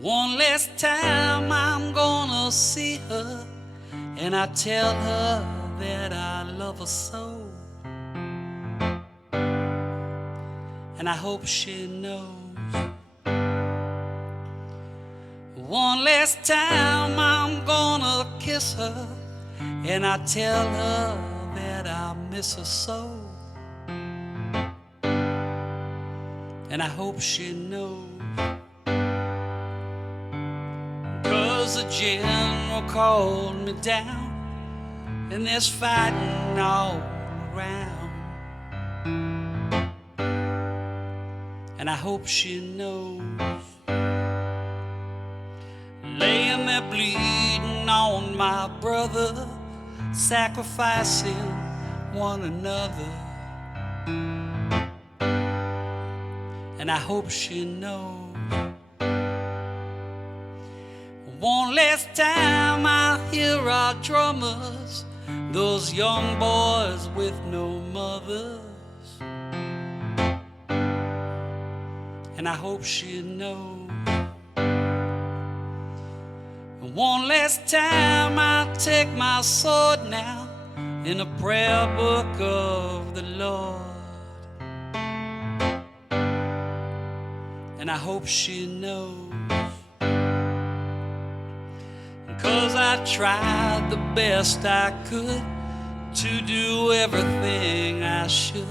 One last time I'm gonna see her, and I tell her that I love her so. And I hope she knows. One last time I'm gonna kiss her, and I tell her that I miss her so. And I hope she knows. 'Cause the general called me down, and there's fighting all around. And I hope she knows. Laying there bleeding on my brother, sacrificing one another. And I hope she knows. One last time I hear our drummers, those young boys with no mothers. And I hope she knows. One last time I take my sword now in the prayer book of the Lord. And I hope she knows. 'Cause I tried the best I could to do everything I should.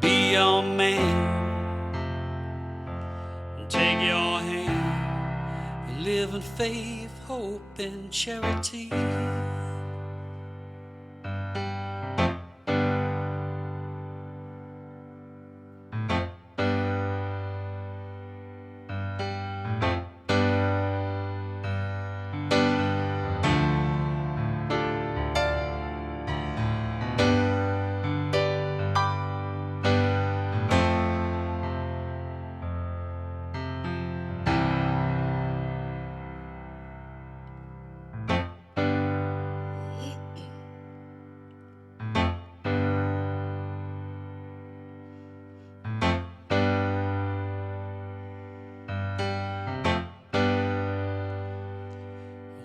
Be your man, take your hand, live in faith, hope, and charity.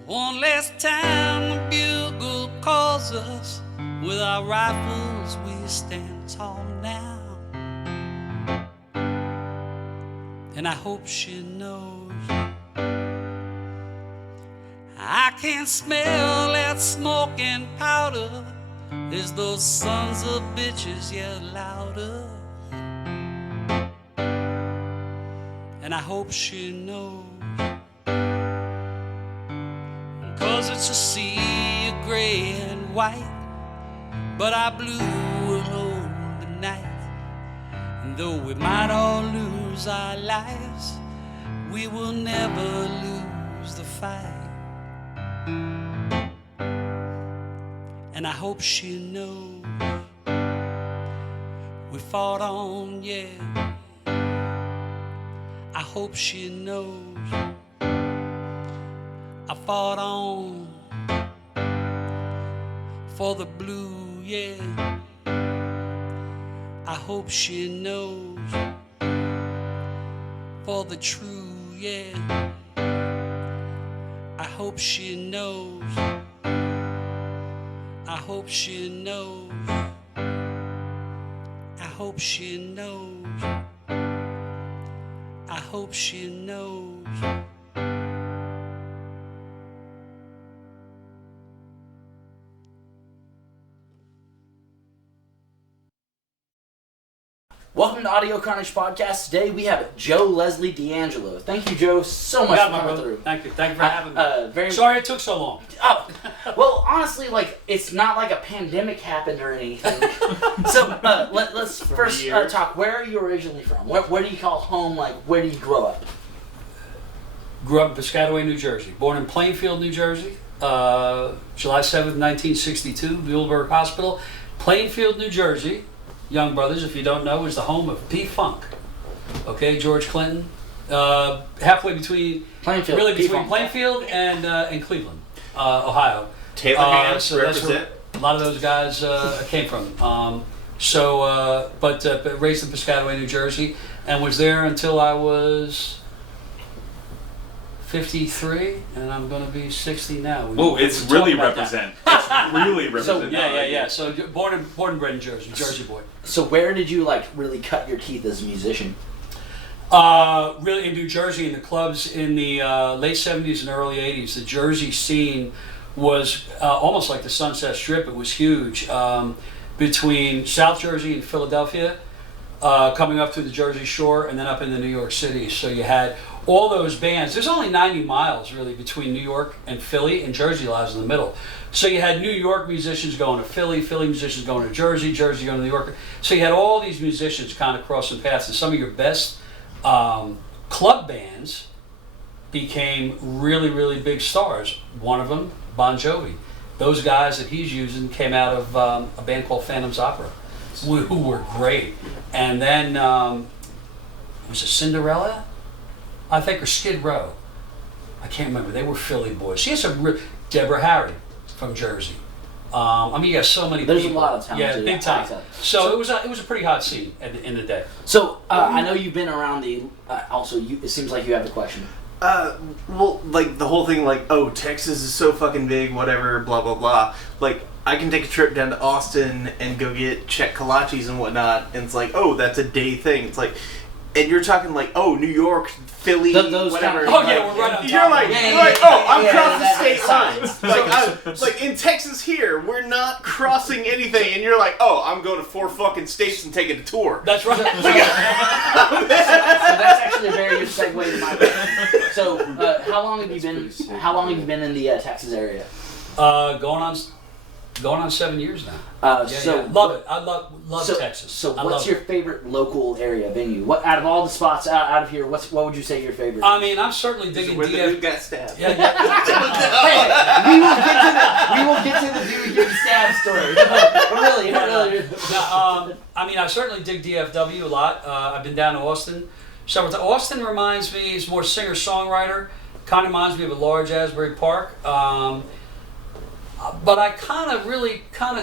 One last time the bugle calls us, with our rifles we stand tall now. And I hope she knows. I can smell that smoke and powder as those sons of bitches yell louder. And I hope she knows. 'Cause it's a sea of gray and white, but our blue will hold the night. And though we might all lose our lives, we will never lose the fight. And I hope she knows. We fought on, yeah. I hope she knows. I fought on for the blue, yeah. I hope she knows. For the true, yeah. I hope she knows. I hope she knows. I hope she knows. I hope she knows. Welcome to Audio Carnage Podcast. Today we have Joe Leslie Diangelo. Thank you, Joe, so much for coming through. Thank you for having me. Sorry it took so long. Oh, well, honestly, it's not like a pandemic happened or anything. So let's first talk. Where are you originally from? Where do you call home? Where do you grow up? Grew up in Piscataway, New Jersey. Born in Plainfield, New Jersey. July 7th, 1962, Muhlenberg Hospital. Plainfield, New Jersey. Young Brothers, if you don't know, is the home of P-Funk. Okay, George Clinton. Halfway between Plainfield, really between Plainfield and Cleveland, Ohio. Taylor Hands, represent. A lot of those guys came from. But raised in Piscataway, New Jersey, and was there until I was 53, and I'm going to be 60 now. Oh, it's really represent. It's really represent. Yeah. So born and bred in Jersey boy. So where did you like really cut your teeth as a musician? Really in New Jersey, in the clubs in the late 70s and early 80s. The Jersey scene was almost like the Sunset Strip. It was huge between South Jersey and Philadelphia, coming up through the Jersey Shore, and then up into New York City. So you had all those bands. There's only 90 miles really between New York and Philly, and Jersey lies in the middle. So you had New York musicians going to Philly, Philly musicians going to Jersey, Jersey going to New York. So you had all these musicians kind of crossing paths, and some of your best club bands became really, really big stars. One of them, Bon Jovi. Those guys that he's using came out of a band called Phantom's Opera, who were great. And then, was it Cinderella? I think, or Skid Row. I can't remember. They were Philly boys. She has some Deborah Harry from Jersey. I mean, you got so many There's people. a lot of talent. Yeah, big time. So it was a pretty hot scene at the end of the day. So I know you've been around the. Also, it seems like you have a question. Well, like the whole thing, like, oh, Texas is so fucking big, whatever, blah blah blah. Like, I can take a trip down to Austin and go get Czech kolaches and whatnot, and it's like, oh, that's a day thing. It's like, and you're talking like, oh, New York, Philly, those whatever. kind of, Oh yeah, we're right on top. You're like, I'm crossing state lines. So, Like in Texas here, we're not crossing anything, and you're like, oh, I'm going to 4 fucking states and taking a tour. That's right. So that's actually a very good segue to my question. So how long have you been in the Texas area? Going on 7 years now. Love it. I love Texas. So what's your favorite local area venue? What out of all the spots out of here? What would you say your favorite? I mean, I'm certainly digging Where the DF. dude got stabbed. Yeah. Hey, we will get to the dude getting stabbed story. Really. No, I mean, I certainly dig DFW a lot. I've been down to Austin several times. Austin reminds me, he's more singer-songwriter. Kind of reminds me of a large Asbury Park. But I kind of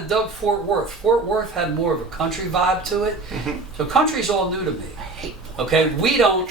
dug Fort Worth. Fort Worth had more of a country vibe to it. So country's all new to me. I hate. Okay, we don't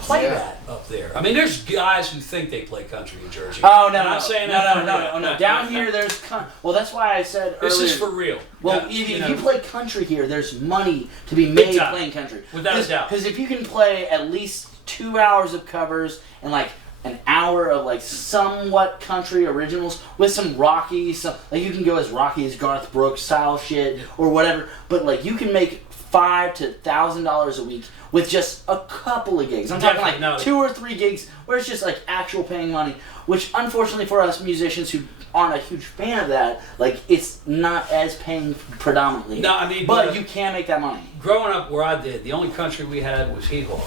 play Yeah. that up there. I mean, there's guys who think they play country in Jersey. Oh no! I'm not saying that. No. Down here, there's well. That's why I said earlier. This is for real. Well, if you play country here, there's money to be made time. playing country. Without a doubt. Because if you can play at least 2 hours of covers and like an hour of like somewhat country originals with some rocky, like you can go as rocky as Garth Brooks style shit or whatever, but like you can make $500 to $1,000 a week with just a couple of gigs. I'm talking like 2 or 3 gigs where it's just like actual paying money, which unfortunately for us musicians who aren't a huge fan of that, like it's not as paying predominantly. No, I mean, but you can make that money. Growing up where I did, the only country we had was Hee Haw.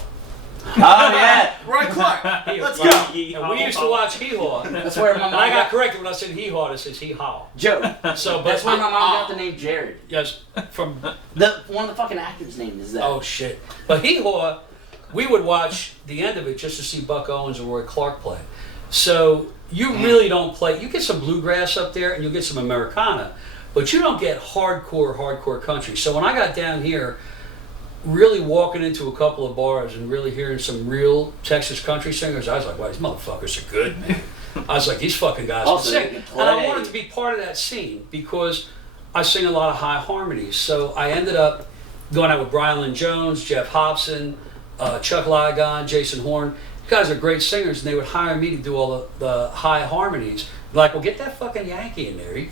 Oh yeah, Roy Clark. Let's go. And we used to watch Hee Haw. that's where my mom. And I got corrected when I said Hee Haw. It says Hee Haw. Joe. So, That's where my mom got the name Jared. Yes, from. One of the fucking actors' name is that. Oh shit! But Hee Haw, we would watch the end of it just to see Buck Owens and Roy Clark play. So you really don't play. You get some bluegrass up there, and you'll get some Americana, but you don't get hardcore country. So when I got down here, really walking into a couple of bars and really hearing some real Texas country singers, I was like, wow, these motherfuckers are good, man. I was like, these fucking guys can sing. And I wanted to be part of that scene because I sing a lot of high harmonies. So I ended up going out with Brian Lynn Jones, Jeff Hobson, Chuck Ligon, Jason Horn. These guys are great singers, and they would hire me to do all the high harmonies. Like, well, get that fucking Yankee in there. He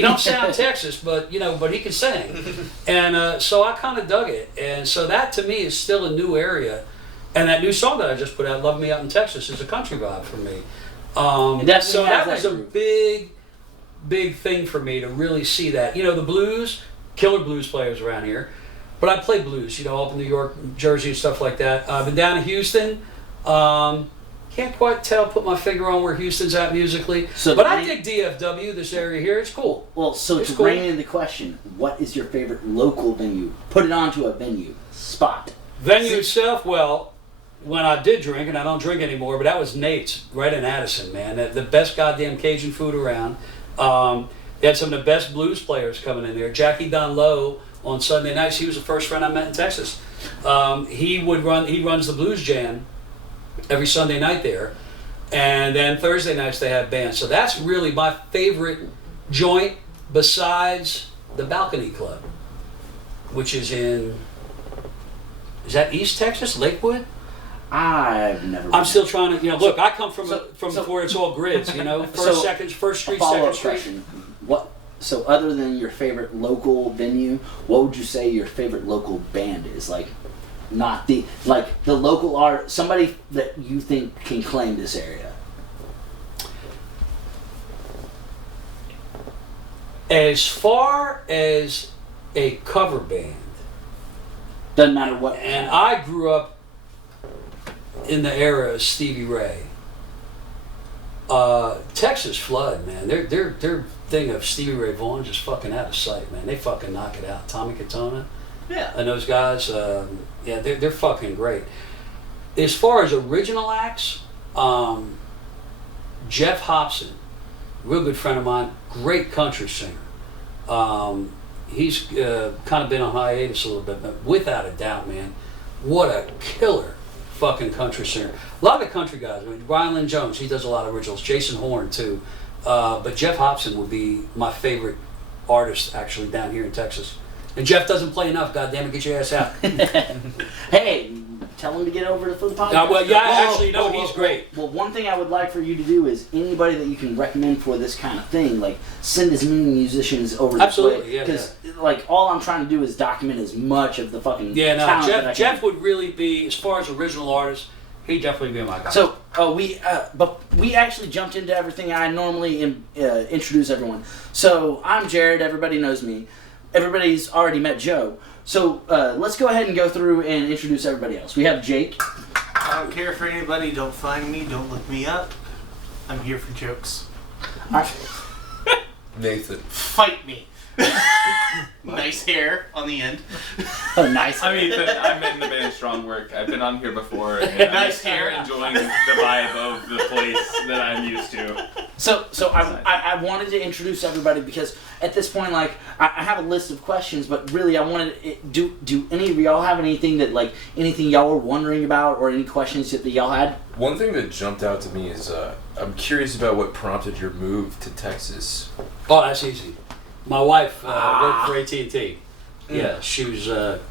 don't sound Texas, but but he can sing. And so I kind of dug it. And so that to me is still a new area. And that new song that I just put out, "Love Me Up in Texas," is a country vibe for me. So that was a big thing for me to really see that. The blues, killer blues players around here. But I play blues, up in New York, Jersey, and stuff like that. I've been down in Houston. Can't quite put my finger on where Houston's at musically. But I dig DFW, this area here. It's cool. Well, so to bring in the question, what is your favorite local venue? Put it onto a venue spot. Venue itself, well, when I did drink, and I don't drink anymore, but that was Nate's right in Addison, man. The best goddamn Cajun food around. They had some of the best blues players coming in there. Jackie Donlow on Sunday nights. He was the first friend I met in Texas. He runs the Blues Jam every Sunday night there. And then Thursday nights they have bands. So that's really my favorite joint besides the Balcony Club, which is is that East Texas, Lakewood? I've never. I'm still trying to, look, I come from so- where it's all grids, First Street, Follow-up Second Street. question. So other than your favorite local venue, what would you say your favorite local band is? Like, not the local art, somebody that you think can claim this area. As far as a cover band, Doesn't matter what. and I grew up in the era of Stevie Ray. Texas Flood, man, their thing of Stevie Ray Vaughan just fucking out of sight, man. They fucking knock it out. Tommy Katona, Yeah. and those guys, they're fucking great. As far as original acts, Jeff Hobson, real good friend of mine, great country singer. He's kind of been on hiatus a little bit, but without a doubt, man, what a killer fucking country singer. A lot of country guys. I mean, Brian Lynn Jones, he does a lot of originals. Jason Horn too. But Jeff Hobson would be my favorite artist actually down here in Texas. And Jeff doesn't play enough. God damn it, get your ass out. Hey, tell him to get over for the podcast. He's great. Well, one thing I would like for you to do is anybody that you can recommend for this kind of thing, like send as many musicians over this way. Absolutely, yeah. Because all I'm trying to do is document as much of the fucking talent that I can. Jeff would really be, as far as original artists, he'd definitely be my guy. So we actually jumped into everything I normally introduce everyone. So I'm Jared. Everybody knows me. Everybody's already met Joe. So let's go ahead and go through and introduce everybody else. We have Jake. I don't care for anybody. Don't find me. Don't look me up. I'm here for jokes. Nathan. Fight me. Nice hair on the end. Oh, nice. I'm Ethan. I'm in the band Strong Work. I've been on here before. And Nice I'm hair. enjoying the vibe of the place that I'm used to. So I wanted to introduce everybody because at this point, I have a list of questions, but really I wanted do any of y'all have anything that anything y'all were wondering about or any questions that y'all had? One thing that jumped out to me is I'm curious about what prompted your move to Texas. Oh, that's easy. My wife worked for AT&T. Yeah, she was...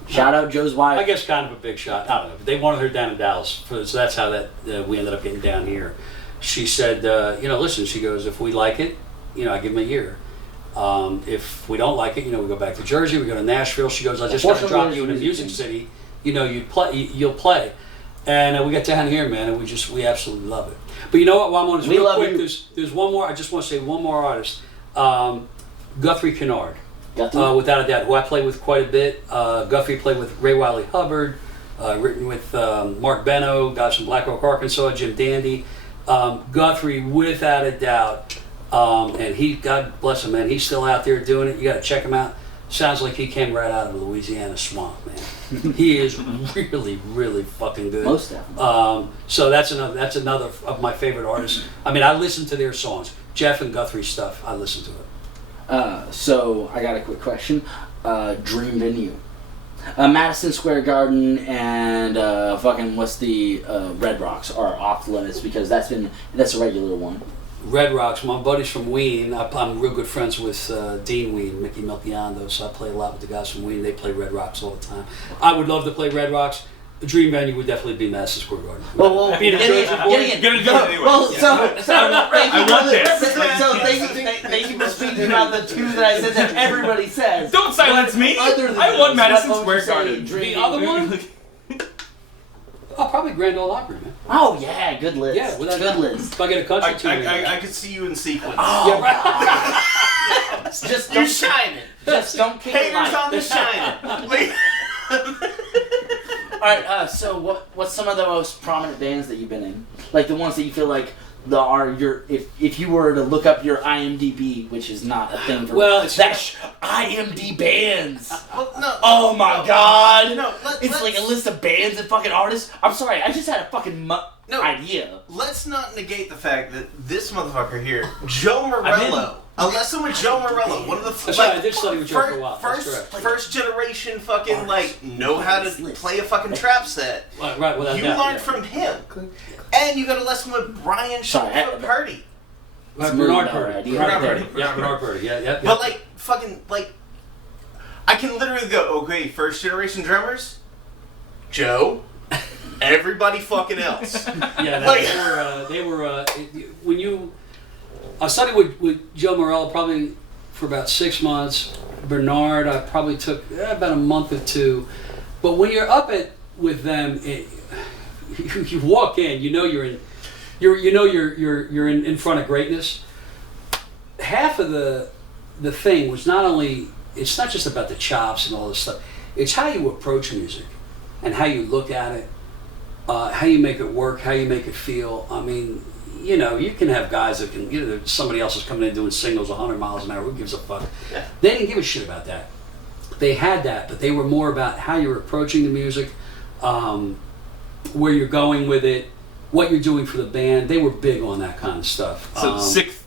Shout out Joe's wife. I guess kind of a big shot. I don't know. They wanted her down in Dallas, so that's how we ended up getting down here. She said, listen, she goes, if we like it, I give them a year. If we don't like it, we go back to Jersey, we go to Nashville. She goes, I just got to drop you in a music city. You'll play. And we got down here, man, and we absolutely love it. But you know what? While I'm on this real quick, there's one more. I just want to say one more artist. Guthrie Kennard, without a doubt, who I play with quite a bit. Guthrie played with Ray Wiley Hubbard, written with Mark Beno, guys from Black Oak, Arkansas, Jim Dandy. Guthrie, without a doubt, and he, God bless him, man, he's still out there doing it. You got to check him out. Sounds like he came right out of the Louisiana swamp, man. He is really, really fucking good. Most definitely. So that's another of my favorite artists. I mean, I listen to their songs. Jeff and Guthrie stuff, I listen to it. So I got a quick question. Dream venue. Madison Square Garden and what's the Red Rocks are off limits because that's a regular one. Red Rocks, my buddies from Ween. I'm real good friends with Dean Ween, Mickey Melchiondo, so I play a lot with the guys from Ween. They play Red Rocks all the time. I would love to play Red Rocks. The dream venue would definitely be Madison Square Garden. Well, being a Jersey boy, You're gonna do it anyway. Well, I want this. Thank you for speaking about the two that I said that everybody says. Don't silence me. I want Madison Square Garden. The other one? Oh, probably Grand Ole Opry, man. Oh yeah, good list. Yeah, without good list. If I get a country tune. I could see you in sequence. Oh, Yeah, right. just You're don't, shining. just don't kick it Haters light. on the shining. Wait. All right. So what's some of the most prominent bands that you've been in? Like the ones that you feel like if you were to look up your IMDb, which is not a thing for IMDb bands. Well, no. Oh my god! No, it's like a list of bands and fucking artists. I'm sorry, I just had a fucking idea. Let's not negate the fact that this motherfucker here, Joe Morello, a lesson with Joe Morello, one of the That's right, I did study with Joe for a while. That's correct. first generation fucking know how to play a fucking trap set. Right, without You doubt, learned yeah. from him. And you got a lesson with Brian Sheffield Purdy. Bernard Purdy. Bernard Purdy. Yeah, Bernard Purdy. Yeah. But like, fucking, like, I can literally go, okay, first generation drummers, Joe, everybody fucking else. Yeah, they were when you. I studied with Joe Morello probably for about 6 months. Bernard, I probably took about a month or two. But when you're up with them, you walk in, you know you're in front of greatness. Half of the thing was not only, it's not just about the chops and all this stuff. It's how you approach music and how you look at it, how you make it work, how you make it feel. I mean, you know, you can have guys that can, somebody else is coming in doing singles 100 miles an hour. Who gives a fuck? Yeah. They didn't give a shit about that. They had that, but they were more about how you're approaching the music, where you're going with it, what you're doing for the band. They were big on that kind of stuff. So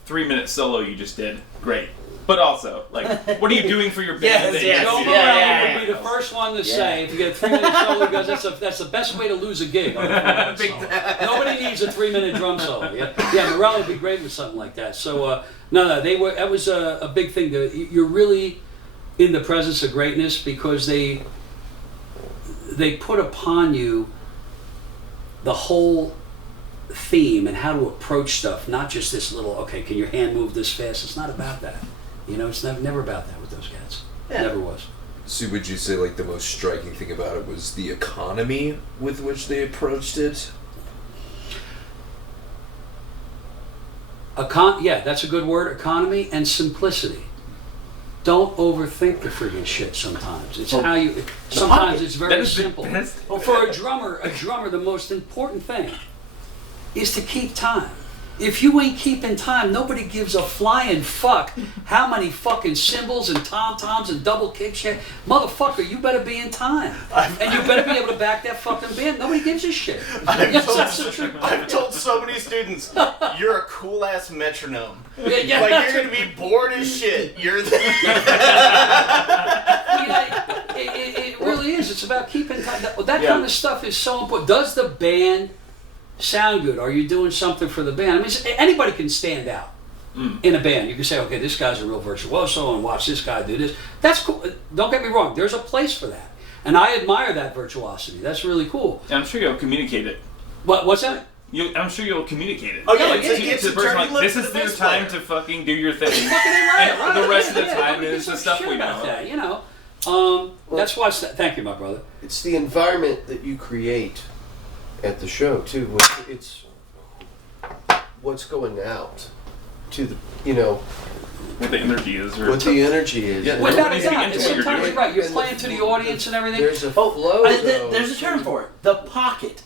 3-minute solo you just did, great. But also, like, what are you doing for your band? Joe Morello would be the first one to say, if you get a 3-minute solo, he goes, that's the best way to lose a gig. Nobody needs a 3-minute drum solo. Yeah, Morello would be great with something like that. So, that was a big thing. You're really in the presence of greatness because they put upon you the whole theme and how to approach stuff, not just this little, okay, can your hand move this fast? It's not about that. You know, it's never about that with those cats. It never was. So would you say like the most striking thing about it was the economy with which they approached it? Yeah, that's a good word. Economy and simplicity. Don't overthink the friggin' shit sometimes. It's how you... Sometimes it's very simple. Well, for a drummer, the most important thing is to keep time. If you ain't keeping time, nobody gives a flying fuck how many fucking cymbals and tom-toms and double kicks you... Motherfucker, you better be in time. And you better be able to back that fucking band. Nobody gives a shit. I've told so many students, you're a cool-ass metronome. Yeah, like, you're going to be bored as shit. You're the... It really is. It's about keeping time. That kind of stuff is so important. Does the band sound good? Are you doing something for the band? I mean, anybody can stand out in a band. You can say, okay, this guy's a real virtuoso and watch this guy do this. That's cool. Don't get me wrong. There's a place for that. And I admire that virtuosity. That's really cool. And I'm sure you'll communicate it. What's that? I'm sure you'll communicate it. Oh yeah, it's a person like, this is your time to fucking do your thing. And the rest of the time is the stuff we know. That, you know. That's why. Thank you, my brother. It's the environment that you create at the show too. It's what's going out to the, what the energy is. What the energy is. Yeah, without a into doubt. what Sometimes you're you're right. You're playing to the audience and everything. There's a flow. There's a term for it. The pocket.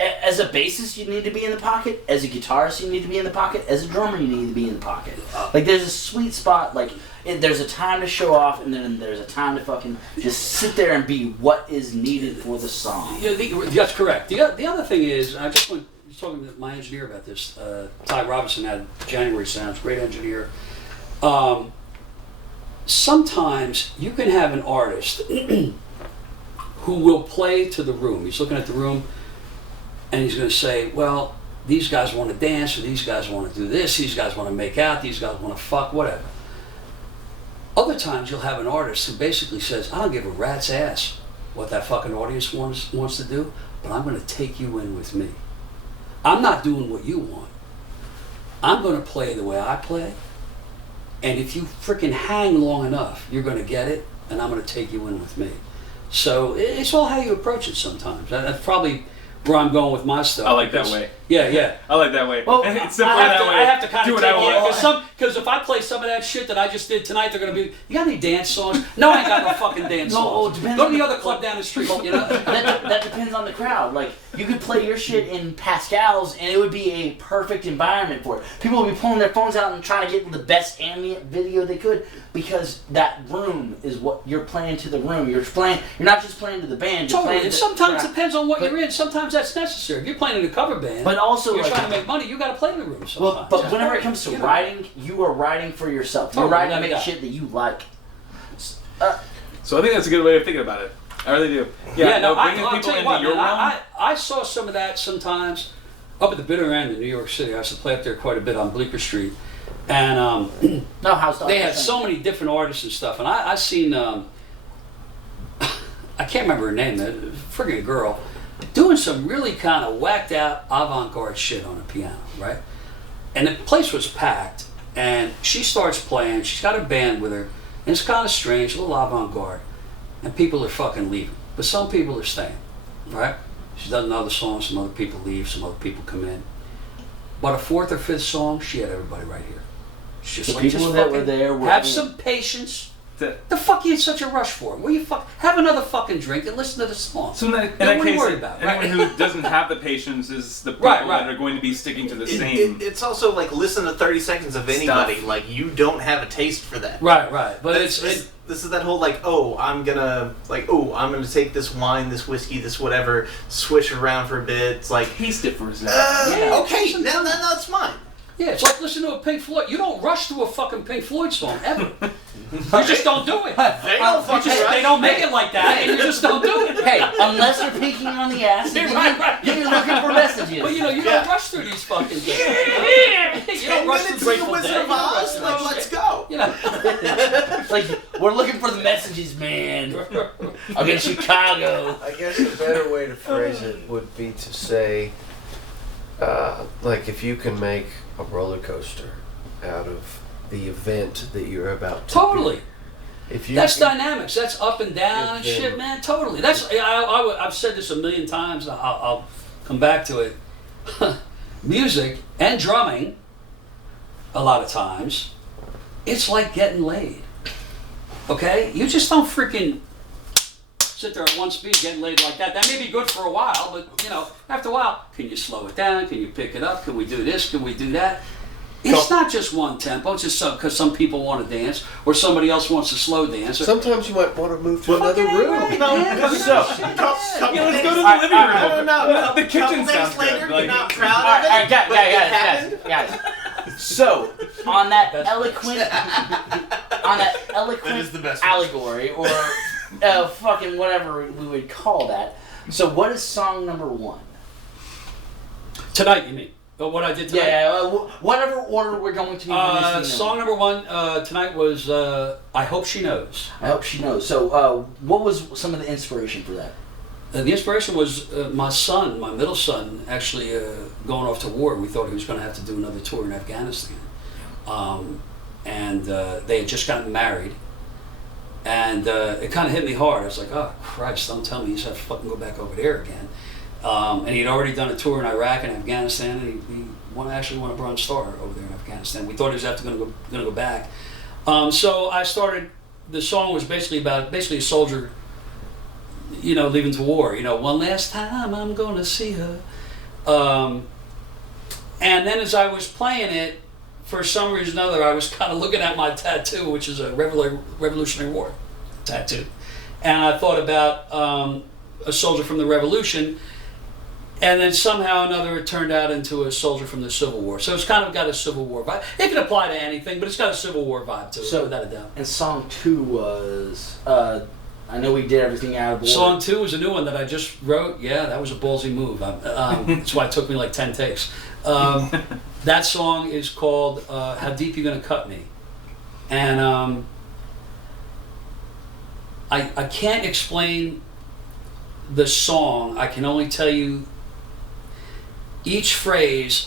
As a bassist, you need to be in the pocket. As a guitarist, you need to be in the pocket. As a drummer, you need to be in the pocket. Like, there's a sweet spot. Like, there's a time to show off, and then there's a time to fucking just sit there and be what is needed for the song. Yeah, that's correct. The other thing is, I just was talking to my engineer about this. Ty Robinson had January Sounds, great engineer. Sometimes you can have an artist who will play to the room. He's looking at the room, and he's going to say, well, these guys want to dance, or these guys want to do this, these guys want to make out, these guys want to fuck, whatever. Other times you'll have an artist who basically says, I don't give a rat's ass what that fucking audience wants to do, but I'm going to take you in with me. I'm not doing what you want. I'm going to play the way I play, and if you freaking hang long enough, you're going to get it, and I'm going to take you in with me. So it's all how you approach it sometimes. That's probably where I'm going with my stuff. I like that way. Yeah. I like that way. Well, it's simpler that way. I have to kind of do what I want. Because if I play some of that shit that I just did tonight, they're going to be, you got any dance songs? No, I ain't got no fucking dance songs. Go to the other club down the street. You know? that depends on the crowd. Like, you could play your shit in Pascal's, and it would be a perfect environment for it. People would be pulling their phones out and trying to get the best ambient video they could, because that room is what you're playing to the room. You're not just playing to the band. You're playing to sometimes it depends on what you're in. Sometimes that's necessary. If you're playing in a cover band, but also you're trying to make money, you got to play in the room sometimes. Well, but whenever it comes to writing, you are writing for yourself. You're writing to make shit that you like. So I think that's a good way of thinking about it. I really do. Bringing I'll people tell you into what, your man, realm. I saw some of that sometimes up at the bitter end in New York City. I used to play up there quite a bit on Bleecker Street. And No, how's they had so many different artists and stuff. And I seen, I can't remember her name, that friggin' girl, doing some really kind of whacked out avant-garde shit on a piano, right? And the place was packed, and she starts playing, she's got a band with her, and it's kind of strange, a little avant-garde, and people are fucking leaving. But some people are staying, right? She does another song, some other people leave, some other people come in. But a fourth or fifth song, she had everybody right here. It's just The like, people just that fucking were there were have in. some patience. The- The fuck you in such a rush for? Well, you have another fucking drink and listen to the song. So in that What are you case, worried about, anyone right? who doesn't have the patience is the people Right. that are going to be sticking to the same. It's also like listen to 30 seconds of anybody. Stuff. Like you don't have a taste for that. Right. But This is that whole like, I'm gonna take this wine, this whiskey, this whatever, swish it around for a bit. It's like, Taste it for a second. Yeah. okay, now that's fine. yeah, it's like listening to a Pink Floyd. You don't rush to a fucking Pink Floyd song ever. You just don't do it. They don't fucking rush. They don't make it like that, and you just don't do it. Hey, unless you're peeking on the ass, Yeah, then right. you're looking for messages. But you Yeah. don't rush through these fucking things. You don't 10 rush minutes through of the Grateful Wizard Dead. of Oz. Like, let's go. You know. Like, we're looking for the messages, man. I'm in Chicago. I guess a better way to phrase it would be to say, like if you can make a roller coaster out of the event that you're about to Totally. be. If you That's can- dynamics. That's up and down and If shit, then- man. Totally. That's I've said this a million times. I'll come back to it. Music and drumming, a lot of times, it's like getting laid. Okay, you just don't freaking sit there at one speed getting laid like that. That may be good for a while, but after a while, can you slow it down? Can you pick it up? Can we do this? Can we do that? It's not just one tempo. It's just because some people want to dance, or somebody else wants to slow dance. Or, Sometimes you might want to move to another Fucking room. right, No, man. let's go to the living room. No. The kitchen Couple sounds days later, good. you're Like, not proud All of it. right, but it happened. guys. So, on that Best eloquent That is the best one. allegory, or fucking whatever we would call that. So, what is song number one? tonight, you mean? But what I did tonight? Yeah, whatever order we're going to be releasing. Song number one tonight was "I Hope She Knows." I hope she knows. So, what was some of the inspiration for that? The inspiration was my son, my middle son, actually going off to war. We thought he was going to have to do another tour in Afghanistan. And they had just gotten married. And it kind of hit me hard. I was like, oh, Christ, don't tell me he's have to fucking go back over there again. And he'd already done a tour in Iraq and Afghanistan, and he actually won a Bronze Star over there in Afghanistan. We thought he was going to go back. So I started, the song was basically a soldier, leaving to war. One last time I'm going to see her. And then as I was playing it, for some reason or another, I was kind of looking at my tattoo, which is a Revolutionary War tattoo. And I thought about a soldier from the Revolution, and then somehow or another it turned out into a soldier from the Civil War. So it's kind of got a Civil War vibe. It can apply to anything, but it's got a Civil War vibe to it, So- without a doubt. And song two was, I know we did everything out of order. Song 2 was a new one that I just wrote. Yeah, that was a ballsy move. That's why it took me like 10 takes. That song is called How Deep You Gonna Cut Me? And I can't explain the song. I can only tell you each phrase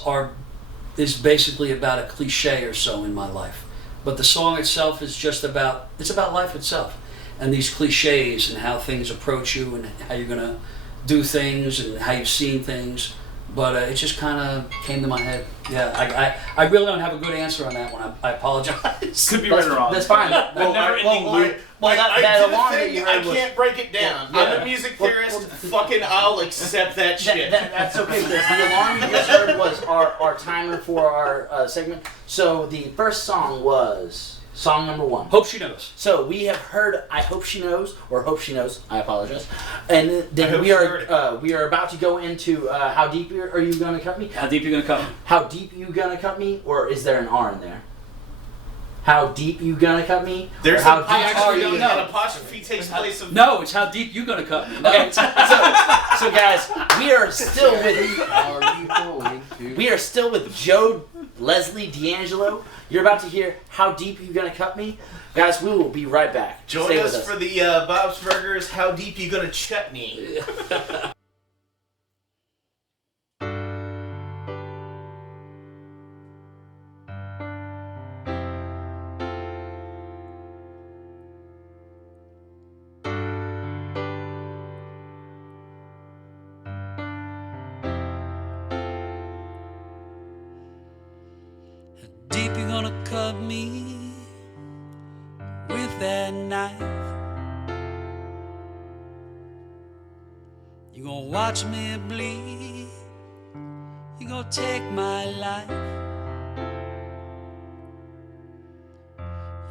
is basically about a cliche or so in my life. But the song itself is just about life itself. And these cliches and how things approach you and how you're gonna do things and how you've seen things. But it just kind of came to my head. Yeah, I really don't have a good answer on that one. I apologize. Could be right or wrong. That's fine. The never-ending loop. That alarm that you I heard was... can't break it down. Yeah. I'm a music theorist. Fucking, I'll accept that shit. That's okay. Because the alarm you just heard was our timer for our segment. So the first song was song number one. Hope She Knows. So we have heard "I Hope She Knows" or "Hope She Knows." I apologize. And I then hope we she are heard we are about to go into "How Deep Are You Gonna Cut Me?" How deep you gonna cut me? How deep you gonna cut me? Or is there an R in there? How deep you gonna cut me? There's Or how an deep apostrophe, don't an know. apostrophe takes place of. No, it's how deep you gonna cut me. No, Okay, so guys, we are still with Are you going to? we are still with Joe Leslie Diangelo. You're about to hear How Deep You Gonna Cut Me? Guys, we will be right back. Join Stay us with for the Bob's Burgers. How deep you gonna chutney? deep you gonna cut me with that knife. You gonna watch me bleed. You gonna take my life.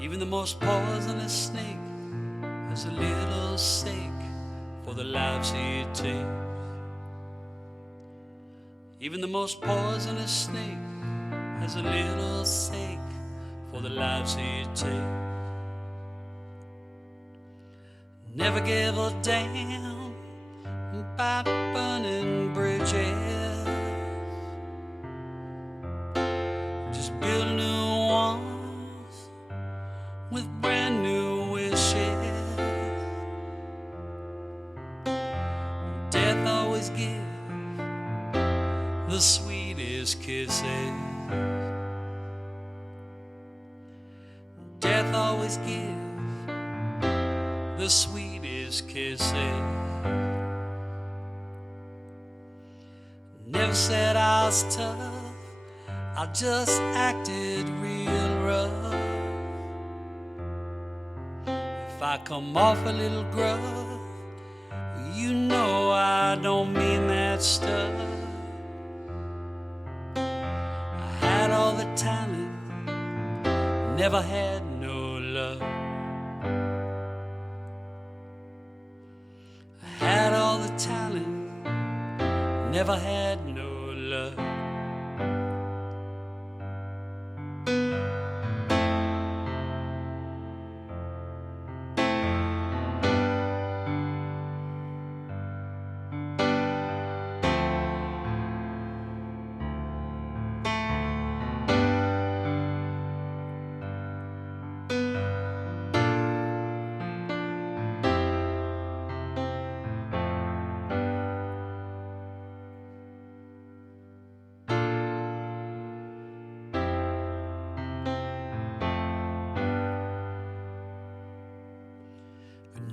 Even the most poisonous snake has a little sake for the lives he takes. Even the most poisonous snake has a little sake for the lives he takes. Never give a damn about burning bridges. Just build new ones with brand new wishes. Death always gives the sweetest kisses. Death always gives the sweetest kisses. Never said I was tough, I just acted real rough. If I come off a little gruff, you know I don't mean that stuff. I had all the talent, never had no love. I had all the talent, never had no love.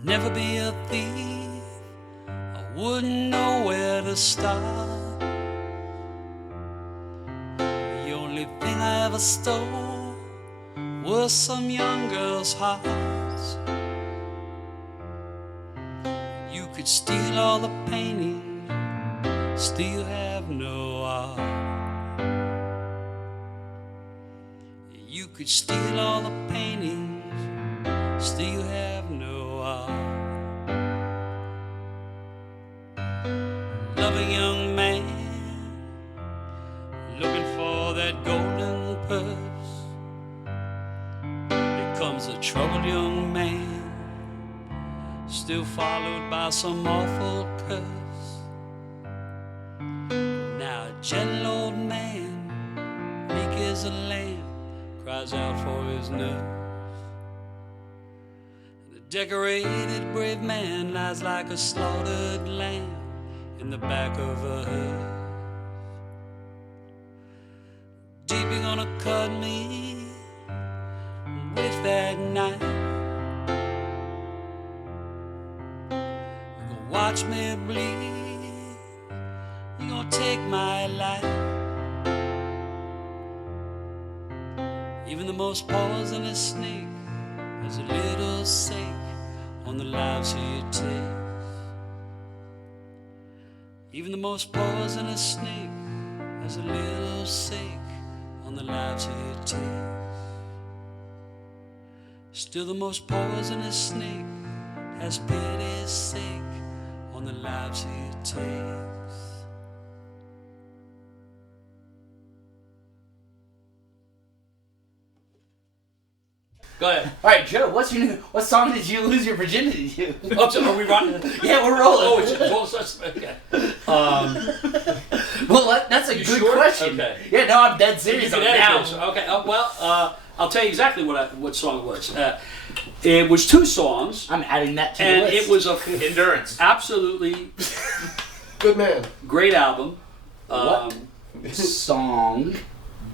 Never be a thief, I wouldn't know where to start. The only thing I ever stole was some young girl's hearts. You could steal all the paintings, still have no art. You could steal all the paintings, still have no art. Loving young man, looking for that golden purse, becomes a troubled young man, still followed by some awful curse. Now a gentle old man, meek as a lamb, cries out for his nurse. The decorated brave man lies like a slaughtered lamb in the back of a hearse. Deep you gonna cut me with that knife. You gonna watch me bleed. You gonna take my life. Even the most poisonous snake has a little sake on the lives he takes. Even the most poisonous snake has a little sake on the lives he takes. Still the most poisonous snake has pity's sake on the lives he takes. Go ahead. All right, Joe. What song did you lose your virginity to? Oh, so are we running? Yeah, we're rolling. Oh, it's all such. Okay. Well, that's a You good sure? question. Okay. Yeah, no, I'm dead You serious can on edit now. this. Okay. I'll tell you exactly what song it was. It was 2 songs, I'm adding that to and the list. it was a Endurance. absolutely Good man. great album. What song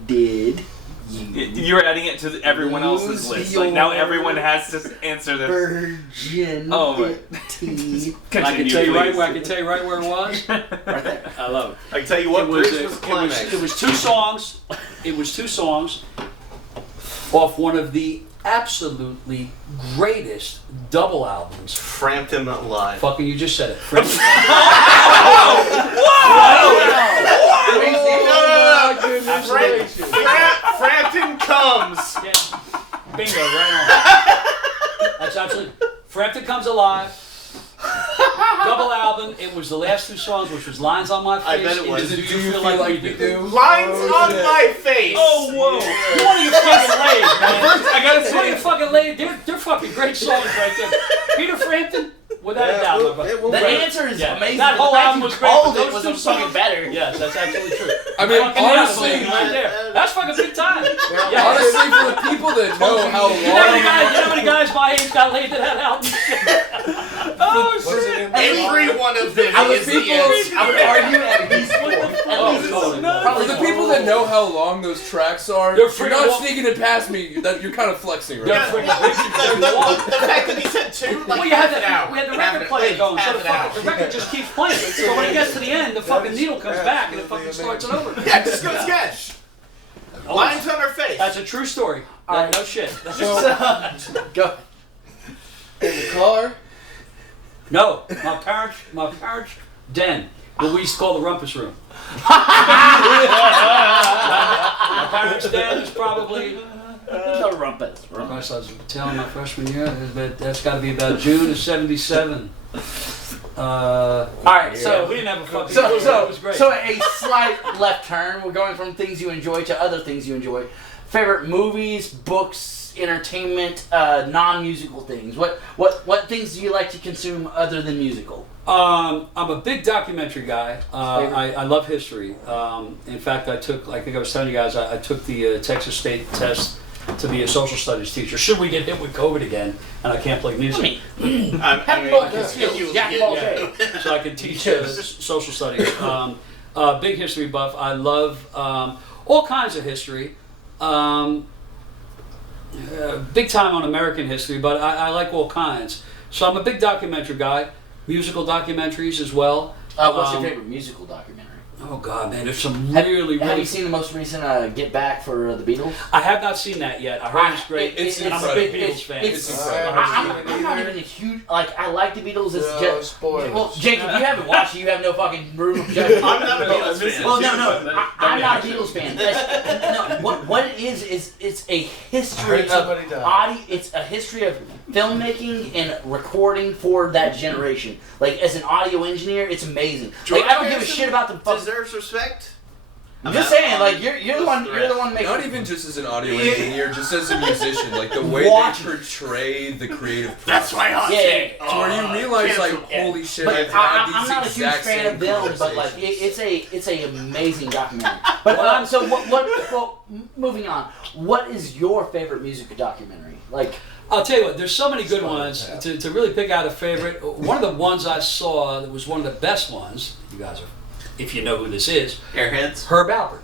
did you You're adding it to everyone else's lose list. Like now your everyone has to answer this. virginity? Oh my. I can Continue, tell you right please. where I can tell you right where it was. Right there. I love it. I can tell you what It was, bridge was it climax. was 2 songs. It was 2 songs off one of the absolutely greatest double albums. Frampton Live. Fucking, you just said it. Frampton comes. Yeah. Bingo, right on. That's absolutely. Frampton Comes Alive. Double album. It was the last 2 songs, which was Lines on My Face. I bet it was. and Do You Feel Like We Do? Lines on my face. Oh whoa! You want to get fucking laid, man. First, I gotta You want to say, get fucking laid. They're fucking great songs right there. Peter Frampton, without a doubt, my brother. The answer is Yeah. amazing. That The whole fact album you was great, called but it those was 2 a fucking songs- better. Yes, that's absolutely true. I mean, Fucking honestly, album right there. That's fucking big time. Yeah. honestly, for the people that know how You know how many long guys my age got laid to that album? Oh, was shit. it in Every one of them I would is people, the answer. I would argue at least 4. At least 4. totally. Probably For the 4. people that know how long those tracks are, They're if you're free not to walk- sneaking it past me, that you're kind of flexing right They're now. free- The fact that he said 2, like Well, you had half the, an hour. we had the Half record an- player wait, going, so half the, an fucking, the hour. record just keeps playing. So when it gets to the end, the fucking needle comes back and it fucking starts it over. Yeah, just go sketch. Lines on her face. That's a true story. All right. No shit. Go. In the car. No, my parents' den, what we used to call the rumpus room. My parents' den is probably. The rumpus. I was telling my freshman year, that's got to be about June of '77. All right, so we didn't have a fucking. So, it was great. so a slight left turn. We're going from things you enjoy to other things you enjoy. Favorite movies, books, entertainment, non-musical things. What things do you like to consume other than musical? I'm a big documentary guy. I love history. In fact, I think I was telling you guys, I took the Texas State test to be a social studies teacher. Should we get hit with COVID again and I can't play music, Happy birthday. Jack Ball Day. so I can teach social studies. Big history buff. I love all kinds of history. Big time on American history, but I like all kinds. So I'm a big documentary guy. Musical documentaries as well. What's your favorite musical documentary? Oh God, man, there's some really. Have you seen the most recent Get Back for the Beatles? I have not seen that yet. I heard it's great. It's I'm a big Beatles fan. I'm not even a huge I like the Beatles. It's No, just spoilers. well, Jake, if you haven't watched it, you have no fucking room of judgment. I'm not a Beatles fan. Well, I'm not a Beatles fan. What it is it's a history heard of somebody died. It's a history of filmmaking and recording for that generation. Like as an audio engineer, it's amazing. Like I don't give a shit about the fucking. Deserves respect. I'm just saying, like you're the one making. Not even just as an audio engineer, just as a musician, like the way Watch they portray the creative process. That's my hot Yeah. take. To where you realize, like, holy shit, But I've had these I'm not a huge exact fan same of them, but like conversations. it's a amazing documentary. But so well, moving on. What is your favorite music documentary? Like I'll tell you what, there's so many good ones. To really pick out a favorite, one of the ones I saw that was one of the best ones, you guys are, if you know who this is, Airheads? Herb Alpert.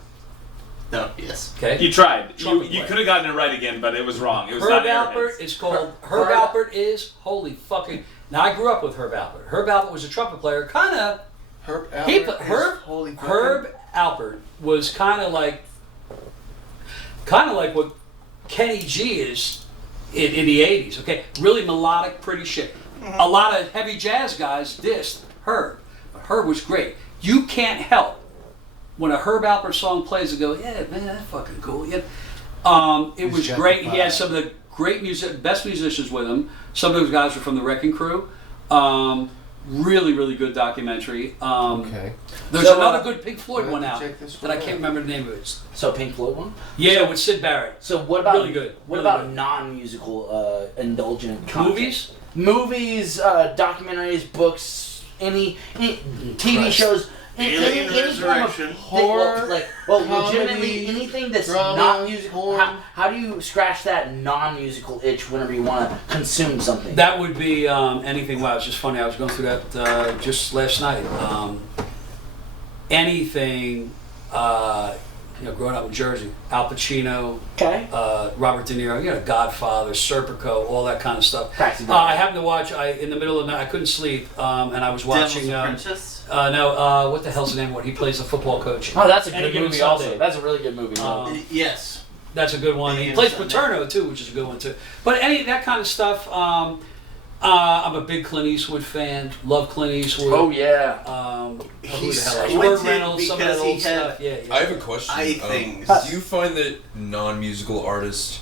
No, yes. Okay? You tried. Trumpet You player. could have gotten it right again, but it was wrong. It was Herb not Alpert Airheads. is called, Herb Alpert is, holy fucking, now I grew up with Herb Alpert. Herb Alpert was a trumpet player, kind of, Herb Herb Alpert was kind of like what Kenny G is in the 80s, okay? Really melodic, pretty shit. A lot of heavy jazz guys dissed Herb. Herb was great. You can't help when a Herb Alpert song plays and go, yeah, man, that's fucking cool. Yeah. It was great. He had some of the best musicians with him. Some of those guys were from the Wrecking Crew. Really, really good documentary. Okay. There's So, another good Pink Floyd I'll one have out to check this that I one can't out. remember the name of it. So Pink Floyd one. Yeah, with Sid Barrett. So what about Really good, What really about good. non-musical indulgent content? Movies? Documentaries, books, any TV Christ. shows, Alien any form of Resurrection. Horror, legitimately comedy, anything that's drama, not musical. porn. How do you scratch that non-musical itch whenever you want to consume something? That would be anything. Wow, it's just funny. I was going through that just last night. Anything, growing up in Jersey, Al Pacino, Okay. Robert De Niro, Godfather, Serpico, all that kind of stuff. Taxi I Driver. happened to watch. In the middle of the night, I couldn't sleep, and I was watching. Devil's Apprentice. What the hell's the name of it? He plays a football coach. Oh, that's a Any good Given movie. Sunday. Also, that's a really good movie. Yes. That's a good one. He Any plays Given Paterno too, which is a good one too. But any that kind of stuff. I'm a big Clint Eastwood fan. Love Clint Eastwood. Oh yeah. Who the hell? He's Burt squinted Reynolds, some of that because he old had stuff. Yeah. I have a question. eye things. Do you find that non-musical artists,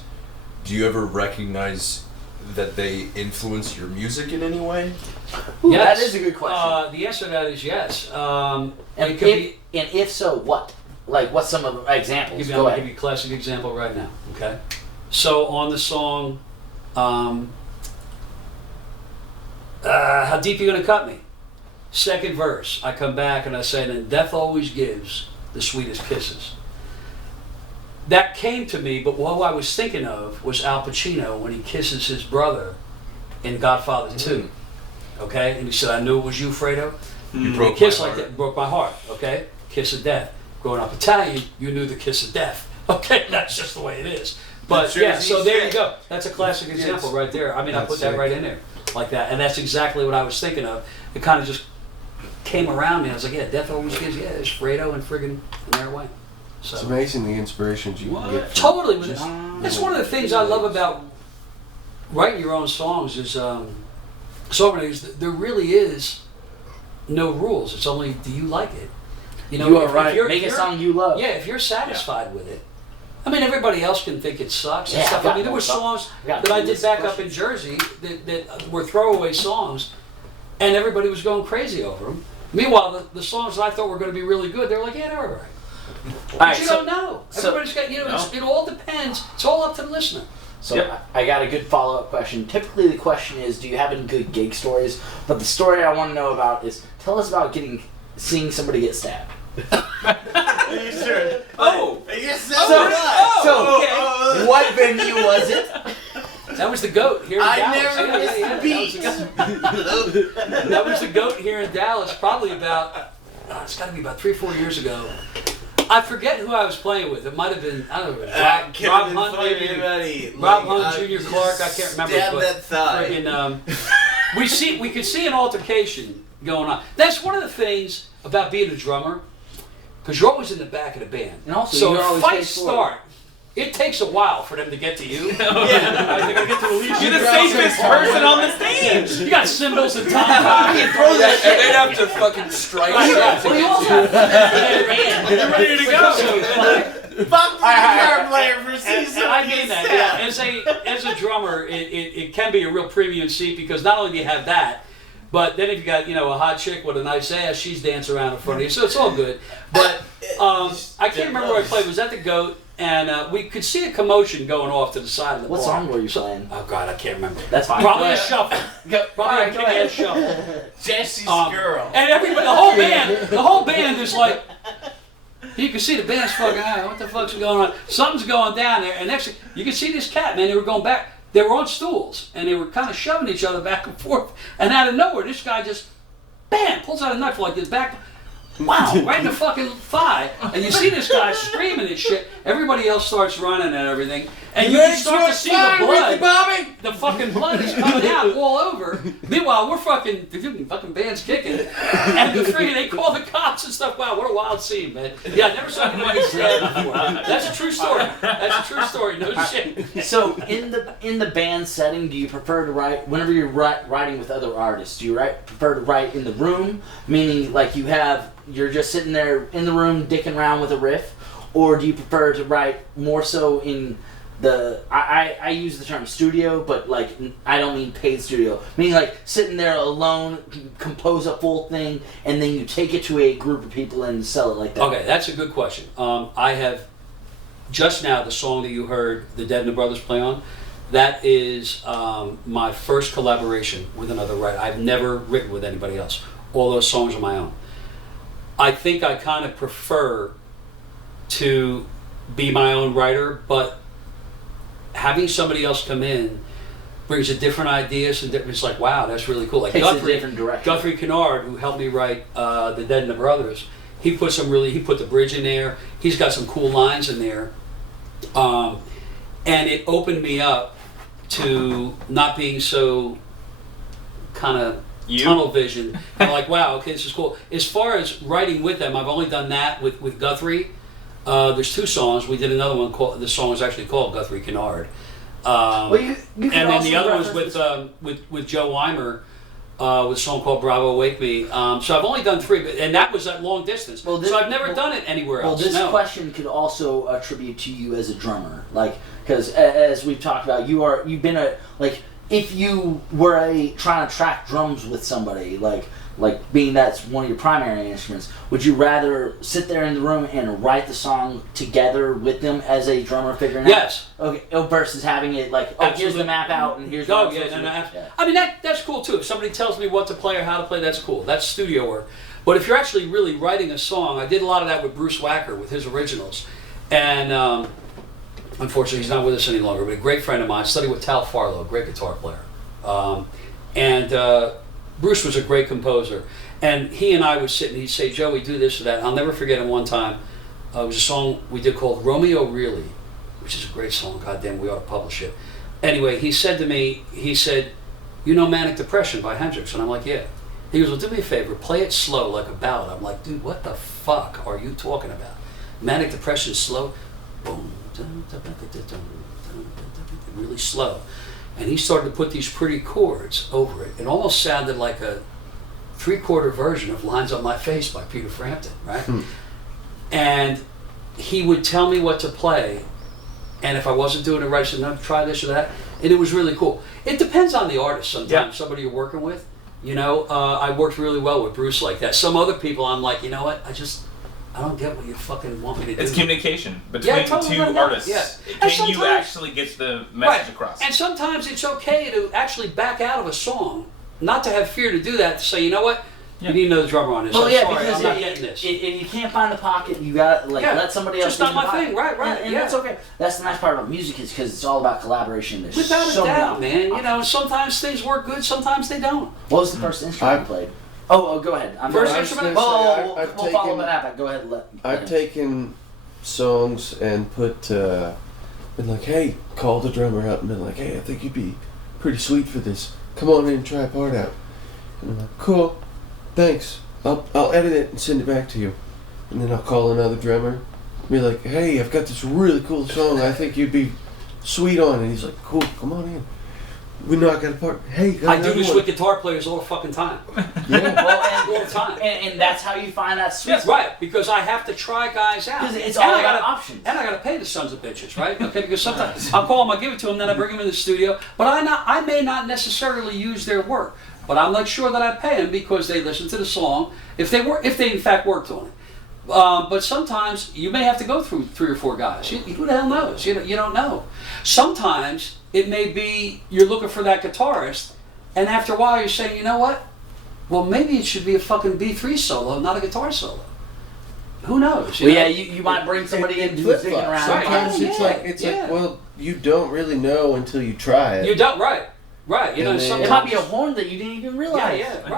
do you ever recognize that they influence your music in any way? Ooh, Yes. That is a good question. The answer to that is yes. and, It could be. if so, what? Like, what's some of the examples? I'm Go gonna ahead. give you a classic example right now. Okay. So on the song, "How Deep You Gonna Cut Me," second verse, I come back and I say, "Then death always gives the sweetest kisses." That came to me, but what I was thinking of was Al Pacino when he kisses his brother in Godfather 2. Okay, and he said, "I knew it was you, Fredo." You A broke kiss my like heart. that broke my heart. Okay, kiss of death. Growing up Italian, you knew the kiss of death. Okay, that's just the way it is. But That's yeah, Jersey so there you shit. go. That's a classic example right there. I mean, I That's put that sick. right in there like that, and that's exactly what I was thinking of. It kind of just came around me. I was like, yeah, death always gives. Yeah, there's Fredo and friggin' and there went. It's So amazing the inspirations you can get. From totally, just that's one of the things I love about writing your own songs is songwriters. There really is no rules. It's only, do you like it? You are if right. you're- Make if a you're- song you love. Yeah, if you're satisfied with it. I mean, everybody else can think it sucks and Yeah, stuff. I've got I mean, there more were stuff. songs I've got that I more did back up questions. in Jersey that were throwaway songs, and everybody was going crazy over them. Meanwhile, the songs that I thought were going to be really good, they were like, yeah, they're all right. All But right, you so- don't know. so- Everybody's got, it all depends. It's all up to the listener. So Yep. I got a good follow-up question. Typically, the question is, do you have any good gig stories? But the story I want to know about is, tell us about seeing somebody get stabbed. Are you sure? Oh! Yes, So, what venue was it? That was the GOAT here in I Dallas. never missed That was the GOAT. That was the GOAT here in Dallas, probably about, it's got to be about 3-4 years ago. I forget who I was playing with. It might have been, I don't know, Rob Hunt, maybe. Rob Hunt, Junior Clark, I can't remember. Stab But that thigh. friggin', we could see an altercation going on. That's one of the things about being a drummer, because you're always in the back of the band. And also, so you're if always fights face forward. start, it takes a while for them to get to you. Yeah. They're gonna get to the lead. You're the safest person on the stage! You got cymbals and tom pockets. And they'd have to fucking strike shots Well, you against also you. have You're ready to go! Fuck the guitar player for season. And I mean that. Yeah. As a drummer, it can be a real premium seat because not only do you have that, but then if you got a hot chick with a nice ass, she's dancing around in front of you, so it's all good. But I can't remember where I played. Was that the GOAT? And we could see a commotion going off to the side of the What bar. song were you playing? Oh God, I can't remember. That's fine. Probably Go a ahead. shuffle. Probably Alright, a go big ahead. ass shuffle. Jesse's girl. And everybody, the whole band is like, you can see the band's fucking out. What the fuck's going on? Something's going down there. And next thing, you can see this cat, man. They were going back. They were on stools and they were kind of shoving each other back and forth. And out of nowhere, this guy just, bam, pulls out a knife like this back. Wow, right in the fucking thigh. And you see this guy screaming and shit. Everybody else starts running and everything. And you can start to see the blood. The fucking blood is coming out all over. Meanwhile, we're the fucking band's kicking. And they call the cops and stuff. Wow, what a wild scene, man. Yeah, I never saw anybody get stabbed before. That's a true story. That's a true story. No shit. So in the band setting, do you prefer to write whenever you're writing with other artists? Do you prefer to write in the room, meaning like you're just sitting there in the room dicking around with a riff, or do you prefer to write more so in I use the term studio, but like I don't mean paid studio. Meaning like sitting there alone, compose a full thing, and then you take it to a group of people and sell it like that. Okay, that's a good question. I have just now the song that you heard the Dead and the Brothers play on. That is my first collaboration with another writer. I've never written with anybody else. All those songs are my own. I think I kind of prefer to be my own writer, but having somebody else come in brings a different ideas and it's like, wow, that's really cool. Like Takes a different direction. Guthrie Kennard, who helped me write The Dead and the Brothers, he put the bridge in there. He's got some cool lines in there. And it opened me up to not being so kind of tunnel vision. I'm like, wow, okay, this is cool. As far as writing with them, I've only done that with Guthrie. There's 2 songs. We did another one called, the song is actually called Guthrie Kennard. Well, you and can then also the other one was reference with Joe Weimer, with a song called Bravo Wake Me. So I've only done 3, and that was at long distance. Well, this- so I've never done it anywhere Well, else. this no. question could also attribute to you as a drummer, like because as we've talked about, you've been a like if you were trying to track drums with somebody, like being that's one of your primary instruments, would you rather sit there in the room and write the song together with them as a drummer figuring out? Yes. Okay. Versus having it like, here's Absolutely. the map out and here's Oh what I'm yeah, supposed no, to no. do. Yeah. I mean that's cool too. If somebody tells me what to play or how to play, that's cool. That's studio work. But if you're actually really writing a song, I did a lot of that with Bruce Wacker with his originals, and unfortunately he's not with us any longer. But a great friend of mine, studied with Tal Farlow, great guitar player, and Bruce was a great composer. And he and I would sit and he'd say, Joey, do this or that. I'll never forget him one time. It was a song we did called Romeo Really, which is a great song. Goddamn, we ought to publish it. Anyway, he said to me, you know Manic Depression by Hendrix? And I'm like, yeah. He goes, well, do me a favor, play it slow like a ballad. I'm like, dude, what the fuck are you talking about? Manic Depression slow? Boom, dun, dun, dun, dun, dun, dun, dun, dun, really slow. And he started to put these pretty chords over it. It almost sounded like a 3/4 version of Lines on My Face by Peter Frampton, right? And he would tell me what to play, and if I wasn't doing it right, I said, no, try this or that. And it was really cool. It depends on the artist sometimes, somebody you're working with. You know, I worked really well with Bruce like that. Some other people, I'm like, you know what, I don't get what you fucking want me to do. It's communication between totally 2 right. artists. Yeah. Can you actually get the message across? And sometimes it's okay to actually back out of a song, not to have fear to do that, to say, you know what, you need another drummer on this. Well, I'm yeah, sorry, because I'm not getting this. If you can't find the pocket, you got let somebody else. Just not do the my pocket. thing, right, And yeah. that's okay. That's the nice part about music is because it's all about collaboration. There's Without so a doubt, many man. You know, sometimes things work good, sometimes they don't. What was the first instrument you played? Oh, go ahead. First sorry. instrument? We'll follow that up. Go ahead. I've taken songs and been like, hey, call the drummer out and been like, hey, I think you'd be pretty sweet for this. Come on in and try a part out. And I'm like, cool, thanks. I'll edit it and send it back to you. And then I'll call another drummer, be like, hey, I've got this really cool song I think you'd be sweet on. And he's like, cool, come on in. We knock out a part. Hey, got I do another this one. with guitar players all the fucking time. Well, All the time. and that's how you find that sweet Yes, spot. right, because I have to try guys out. 'Cause it's And all I about gotta- options. And I got to pay the sons of bitches, right? Okay, because sometimes I'll call them, I'll give it to them, then I bring them in the studio. But I may not necessarily use their work, but I'm like sure that I pay them because they listen to the song. If they in fact worked on it. But sometimes you may have to go through 3 or 4 guys. Who the hell knows? You don't know. Sometimes it may be you're looking for that guitarist, and after a while you're saying, you know what? Well, maybe it should be a fucking B3 solo, not a guitar solo. Who knows? Well, know? yeah, you might bring somebody in who's flip digging flop. around. Sometimes Yeah, it's yeah. like, well, you don't really know until you try it. You don't, right. You know, And then- It might be a horn that you didn't even realize. Yeah,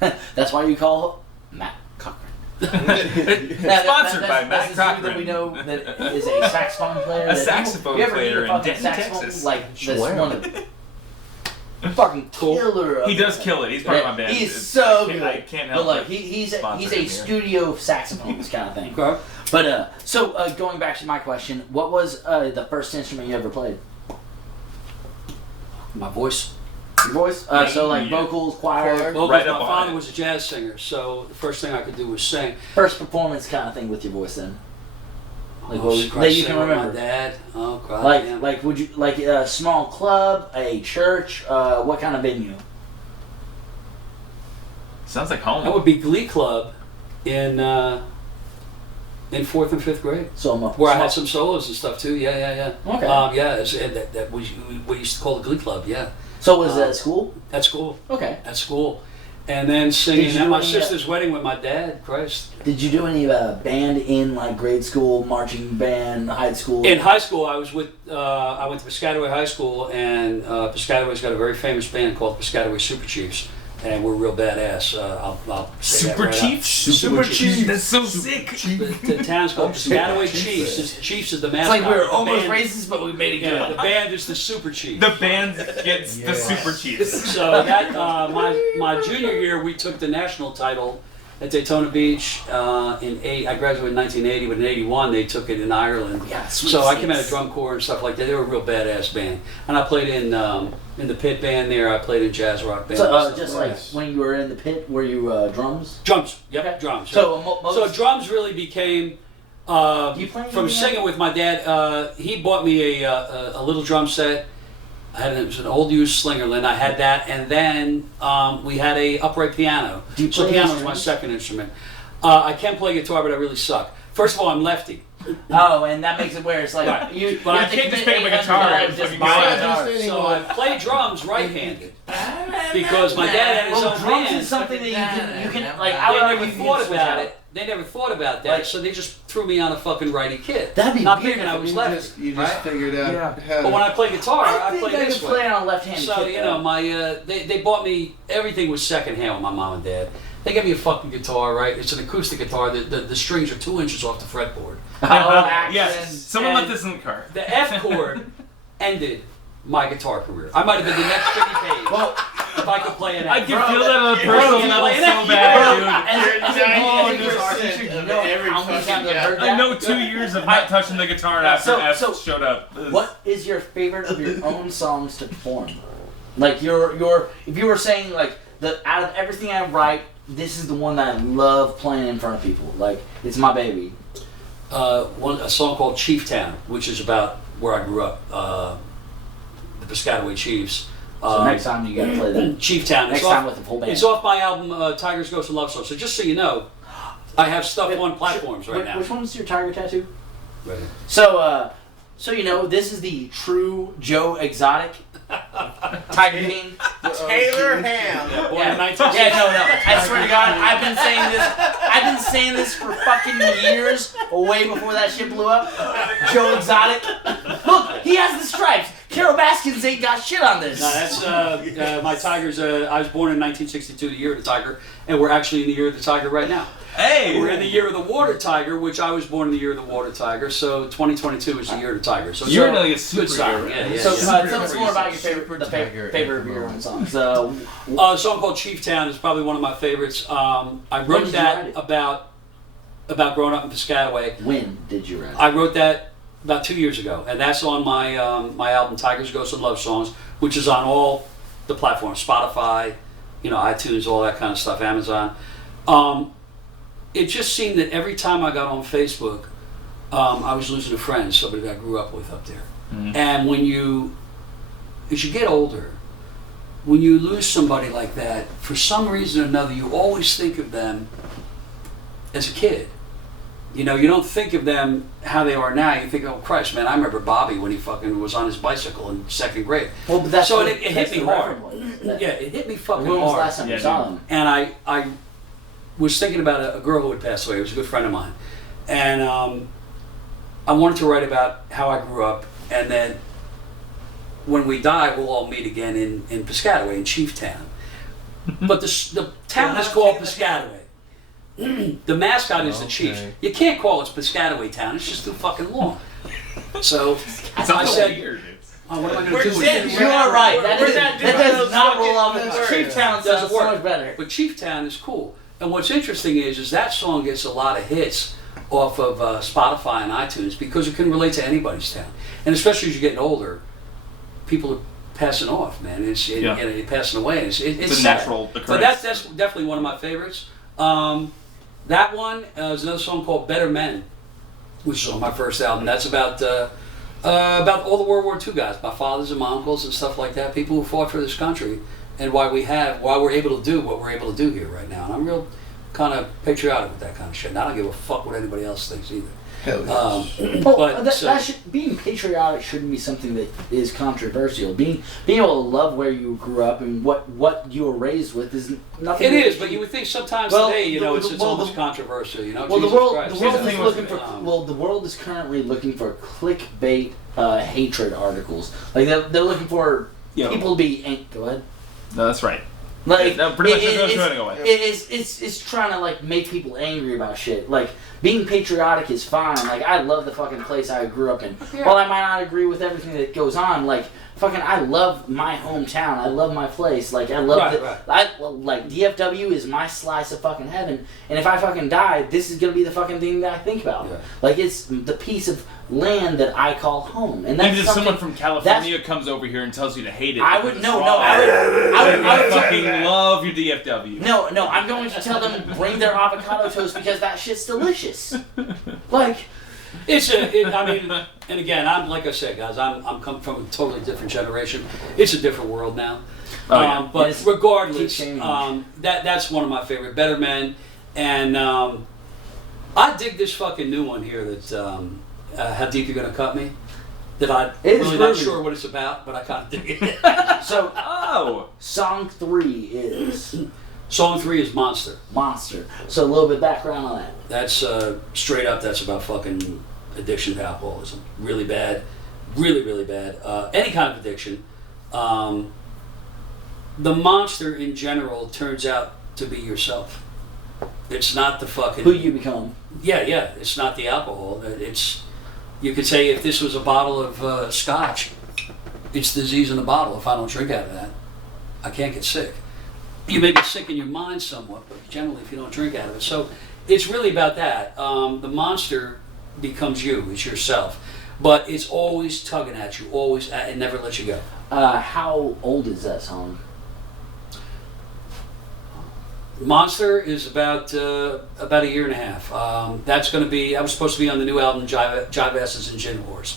right. That's why you call Matt Cochran. Sponsored by Matt That Cochran. we know that is a saxophone player. A that saxophone you ever player need a in fucking Denton, saxophone, Texas. like this Wow. one fucking killer. of He does it. kill it. He's part of my band. He's It's- so I can't- good. I can't help But like it. he's a Sponsor him here. studio saxophonist kind of thing. Okay. But so going back to my question, what was the first instrument you ever played? My voice. Your voice? So like Yeah. vocals, choir, Well, Right because up my on father it. was a jazz singer, so the first thing I could do was sing. first performance kind of thing with your voice then. Like, Oh, that Christ, you can sing with remember? My dad. Oh, God. Like, would you like a small club, a church, what kind of venue? Sounds like That home. would be Glee Club in 4th and 5th grade. So Where I had some solos and stuff too. Yeah. Okay. That was we used to call the Glee Club. Yeah. So was that at school? At school. Okay. At school. And then singing Did you at my do any, sister's wedding with my dad. Christ. Did you do any band in like grade school, marching band, high school? In high school, I was with. I went to Piscataway High School, and Piscataway's got a very famous band called Piscataway Super Chiefs, and we're real badass. I'll say that Super right out. Chiefs? Super Chiefs. That's so sick. The town's called Piscataway Chiefs. Chiefs is the mascot. It's like we were The almost band- racist, but we made it Yeah, good. the band is the Super Chiefs. The band gets the Super Chiefs. So that my junior year, we took the national title at Daytona Beach. I graduated in 1980, but in '81 they took it in Ireland. Yeah, sweet so I came out six. of drum corps and stuff like that. They were a real badass band, and I played in the pit band there. I played in jazz rock band. So and stuff just like like Nice. when you were in the pit, were you drums? drums. Yep, Okay. drums. So So drums really became Do you play from any, singing with my dad. He bought me a little drum set. It was an old used Slingerland. I had that, and then we had a upright piano. Do you So play piano was my instruments? second instrument. I can play guitar, but I really suck. First of all, I'm lefty. Oh, and that makes it where it's like Right. you. But you I have to can't just commit pick up a guitar $800 and just fucking buy go a out. guitar. So I play drums right-handed because my dad had his Well, own drums band. is something that you can like. I They would never argue you can thought switch about out. it. They never thought about that, Like- so they just threw me on a fucking righty kid. That'd be not weird thinking I if was You lefty. just, you just right? figured out Yeah. how But when to... I play guitar, I think play I this could way. play on a left-handed So kit, you know, though. my they bought me everything was secondhand with my mom and dad. They gave me a fucking guitar, right? It's an acoustic guitar. The strings are 2 inches off the fretboard. Yes. Someone and left this in the car. The F chord ended my guitar career. I might have been the next Jimmy Page Well, if I could play an I F. can feel that on a personal Bro, level you so know, bad, as dude. a guitar You're teacher, you of know every how many fucking times I've guy. heard that? I know 2 years of not touching the guitar after F showed up. What is your favorite of your own songs to perform? Like your if you were saying like out of everything I write, this is the one that I love playing in front of people. Like it's my baby. A song called Chieftown, which is about where I grew up, the Piscataway Chiefs. So next time you gotta play that. Chieftown. Next It's time off, with the full band. it's off my album Tigers, Ghosts, and Love Songs. So just so you know, I have stuff on platforms right now. Which one's your tiger tattoo? Right. So you know, this is the true Joe Exotic Tiger King. Taylor Ham. Born Yeah. in 1960. Yeah, no. I swear to God, I've been saying this for fucking years, way before that shit blew up. Joe Exotic. Look, he has the stripes. Carol Baskins ain't got shit on this. No, that's my Tigers. I was born in 1962, the year of the Tiger, and we're actually in the year of the Tiger right now. Hey! We're in the year of the Water Tiger, which I was born in the year of the Water Tiger. So 2022 is the year of the Tiger. So You're it's like a good superhero. sign. Yeah. So yeah. tell us more about your favorite, favorite of your own songs. A song called Chieftown is probably one of my favorites. I When wrote did you that write it? about growing up in Piscataway. When did you write it? I wrote that about 2 years ago, and that's on my my album Tigers, Ghosts, and Love Songs, which is on all the platforms: Spotify, iTunes, all that kind of stuff, Amazon. It just seemed that every time I got on Facebook, I was losing a friend, somebody that I grew up with up there. Mhm. And as you get older, when you lose somebody like that, for some reason or another, you always think of them as a kid. You don't think of them how they are now. You think, oh Christ, man, I remember Bobby when he fucking was on his bicycle in second grade. Well, but that's So what- it hit that's me the hard. reference was. Yeah, it hit me fucking When was the hard. last time Yeah, you saw dude. them? And I was thinking about a girl who had passed away. It was a good friend of mine. And I wanted to write about how I grew up, and then when we die, we'll all meet again in Piscataway, in Chieftown. But the town is called Piscataway. The mascot is the Chiefs. Okay. You can't call it Piscataway Town. It's just too fucking long. So It's I said, weird. oh, what am I going We're to do with dead. it? You are right. That, We're is, not that doing does those not roll fucking off the tongue. words. Chieftown sounds Doesn't so work. much better. But Chieftown is cool. And what's interesting is that song gets a lot of hits off of Spotify and iTunes because it can relate to anybody's town. And especially as you're getting older, people are passing off, man. You're passing away. It's It's a sad. natural occurrence. But that's definitely one of my favorites. That one is another song called Better Men. which is on my first album. That's about all the World War II guys, my fathers and my uncles and stuff like that, people who fought for this country, and why we're able to do what we're able to do here right now. And I'm real kind of patriotic with that kind of shit. And I don't give a fuck what anybody else thinks either. Hell yes. Being patriotic shouldn't be something that is controversial. Being able to love where you grew up and what you were raised with is nothing. It is, but you would think sometimes today, it's almost controversial. You know, well, Jesus the world Christ. is looking for. The world is currently looking for clickbait hatred articles. Like they're looking for people to be. Go ahead. No, that's right. Like no, pretty much that's what I'm going. It's trying to like make people angry about shit. Like being patriotic is fine. Like I love the fucking place I grew up in. Yeah. While I might not agree with everything that goes on, like fucking I love my hometown. I love my place. Like I love like DFW is my slice of fucking heaven. And if I fucking die, this is gonna be the fucking thing that I think about. Yeah. Like it's the piece of land that I call home. And that's even if someone from California comes over here and tells you to hate it, I would fucking love your DFW. No, I'm going to tell them bring their avocado toast because that shit's delicious. Like, and again, I'm like I said, guys, I'm come from a totally different generation. It's a different world now. But regardless, that's one of my favorite, Better Men, and I dig this fucking new one here that. How Deep You're Gonna Cut Me? That I'm really not sure what it's about, but I kind of dig it. Song 3 is Monster. Monster. So a little bit of background on that. That's straight up. That's about fucking addiction to alcoholism. Really bad, really really bad. Any kind of addiction. The monster in general turns out to be yourself. It's not the fucking who you become. Yeah. It's not the alcohol. You could say if this was a bottle of scotch, it's the disease in the bottle. If I don't drink out of that, I can't get sick. You may be sick in your mind somewhat, but generally if you don't drink out of it. So it's really about that. The monster becomes you. It's yourself. But it's always tugging at you. Always. It never lets you go. How old is that song? Monster is about a year and a half. That's going to be. I was supposed to be on the new album, Jive Asses and Gin Whores.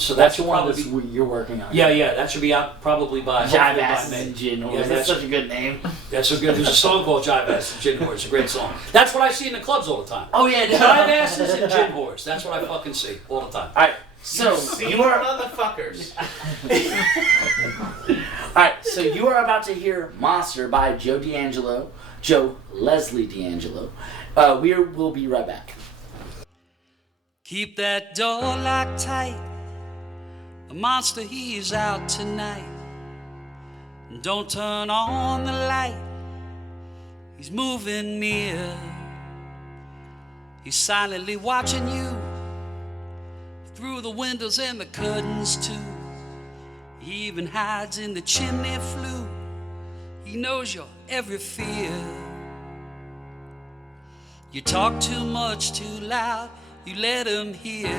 So that's the one you're working on. Yeah, that should be out probably by Jive Asses and Gin Whores. That's such a good name. That's so good. There's a song called Jive Asses and Gin Whores. It's a great song. That's what I see in the clubs all the time. Oh yeah, Jive Asses and Gin Whores. That's what I fucking see all the time. All right. So you are motherfuckers. Alright, so you are about to hear Monster by Joe Leslie Diangelo. We'll be right back. Keep that door locked tight. The monster, he's out tonight. And don't turn on the light. He's moving near. He's silently watching you through the windows and the curtains too. He even hides in the chimney flue. He knows your every fear. You talk too much, too loud, you let him hear.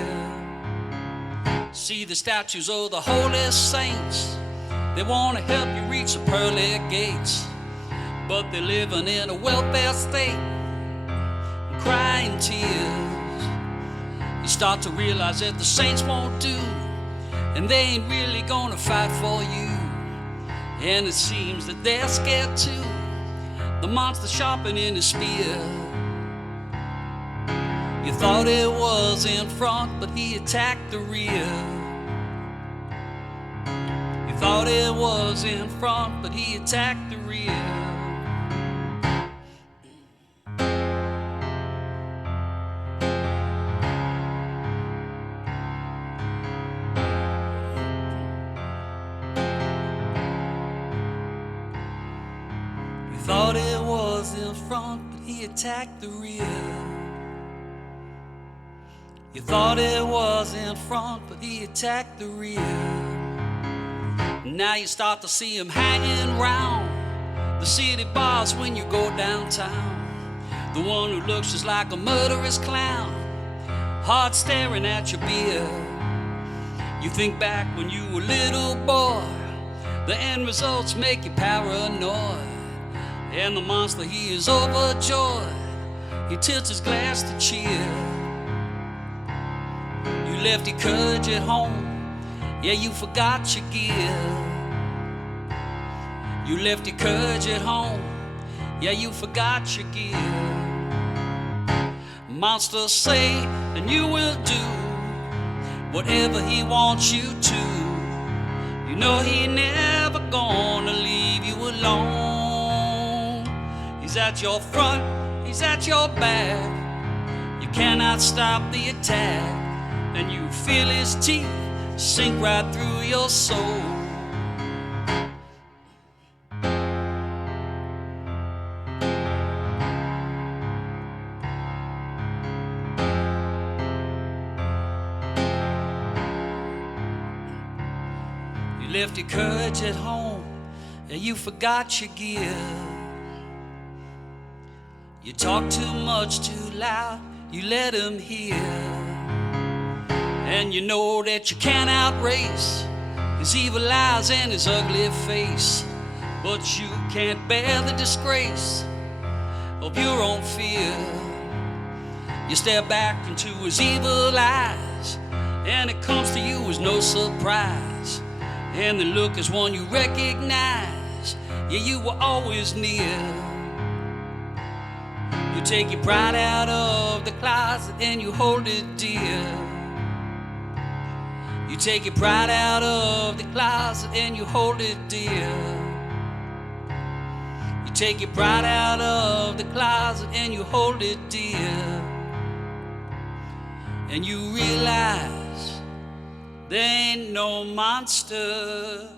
See the statues of the holy saints. They want to help you reach the pearly gates, but they're living in a welfare state, crying tears. You start to realize that the saints won't do, and they ain't really gonna fight for you. And it seems that they're scared too. The monster sharpening his spear. You thought it was in front, but he attacked the rear. You thought it was in front, but he attacked the rear. Thought it was in front, but he attacked the rear. You thought it was in front, but he attacked the rear. Now you start to see him hanging round the city bars when you go downtown. The one who looks just like a murderous clown, hard staring at your beer. You think back when you were a little boy, the end results make you paranoid. And the monster, he is overjoyed. He tilts his glass to cheer. left your courage at home. Yeah, you forgot your gear. You left your courage at home. Yeah, you forgot your gear. Monsters say, and you will do whatever he wants you to. You know he never gonna leave you alone. He's at your front, he's at your back. You cannot stop the attack, and you feel his teeth sink right through your soul. You left your courage at home, and you forgot your gear. You talk too much, too loud, you let him hear. And you know that you can't outrace his evil eyes and his ugly face, but you can't bear the disgrace of your own fear. You stare back into his evil eyes, and it comes to you as no surprise. And the look is one you recognize. Yeah, you were always near. You take your pride out of the closet and you hold it dear. You take your pride out of the closet and you hold it dear. You take your pride out of the closet and you hold it dear. And you realize there ain't no monster.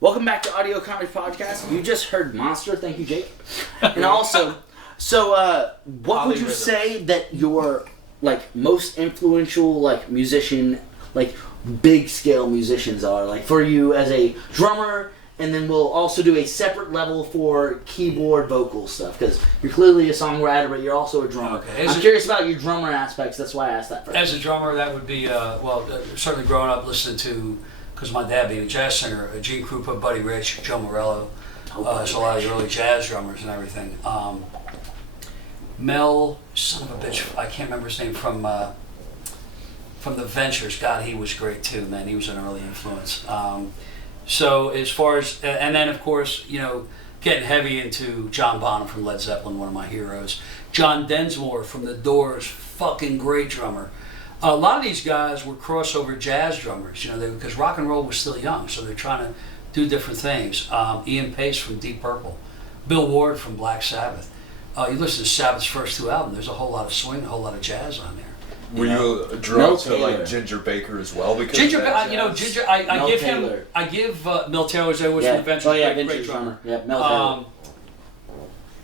Welcome back to Audio Carnage Podcast. You just heard Monster. Thank you, Jake. And also, what would you say that your most influential musician, big scale musicians are for you as a drummer? And then we'll also do a separate level for keyboard vocal stuff, because you're clearly a songwriter, but you're also a drummer. Okay. I'm curious about your drummer aspects. That's why I asked that first. As a drummer, that would be certainly growing up listening to. Because my dad being a jazz singer, Gene Krupa, Buddy Rich, Joe Morello, so a lot of the early jazz drummers and everything. Mel, son of a bitch, I can't remember his name, from the Ventures. God, he was great too, man. He was an early influence. So as far as, and then of course, getting heavy into John Bonham from Led Zeppelin, one of my heroes. John Densmore from The Doors, fucking great drummer. A lot of these guys were crossover jazz drummers, because rock and roll was still young, so they're trying to do different things. Ian Pace from Deep Purple, Bill Ward from Black Sabbath. You listen to Sabbath's first two albums, there's a whole lot of swing, a whole lot of jazz on there. Were you drawn to Ginger Baker as well? Because Ginger, Ginger, I give Mel Taylor was from the Ventures, great drummer. Yeah, Mel Taylor.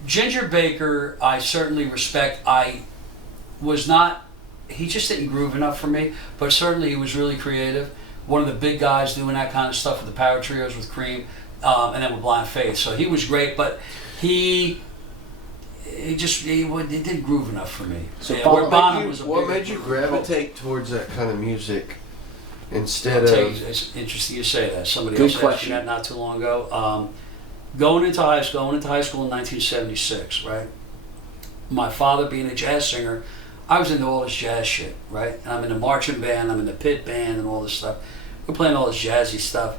Ginger Baker, I certainly respect. He just didn't groove enough for me, but certainly he was really creative. One of the big guys doing that kind of stuff with the Power Trios with Cream, and then with Blind Faith. So he was great, but he didn't groove enough for me. So what made you gravitate towards that kind of music instead of? It's interesting you say that. Somebody else asked me that not too long ago. Going into high school in 1976, right? My father being a jazz singer, I was into all this jazz shit, right? And I'm in the marching band, I'm in the pit band and all this stuff. We're playing all this jazzy stuff.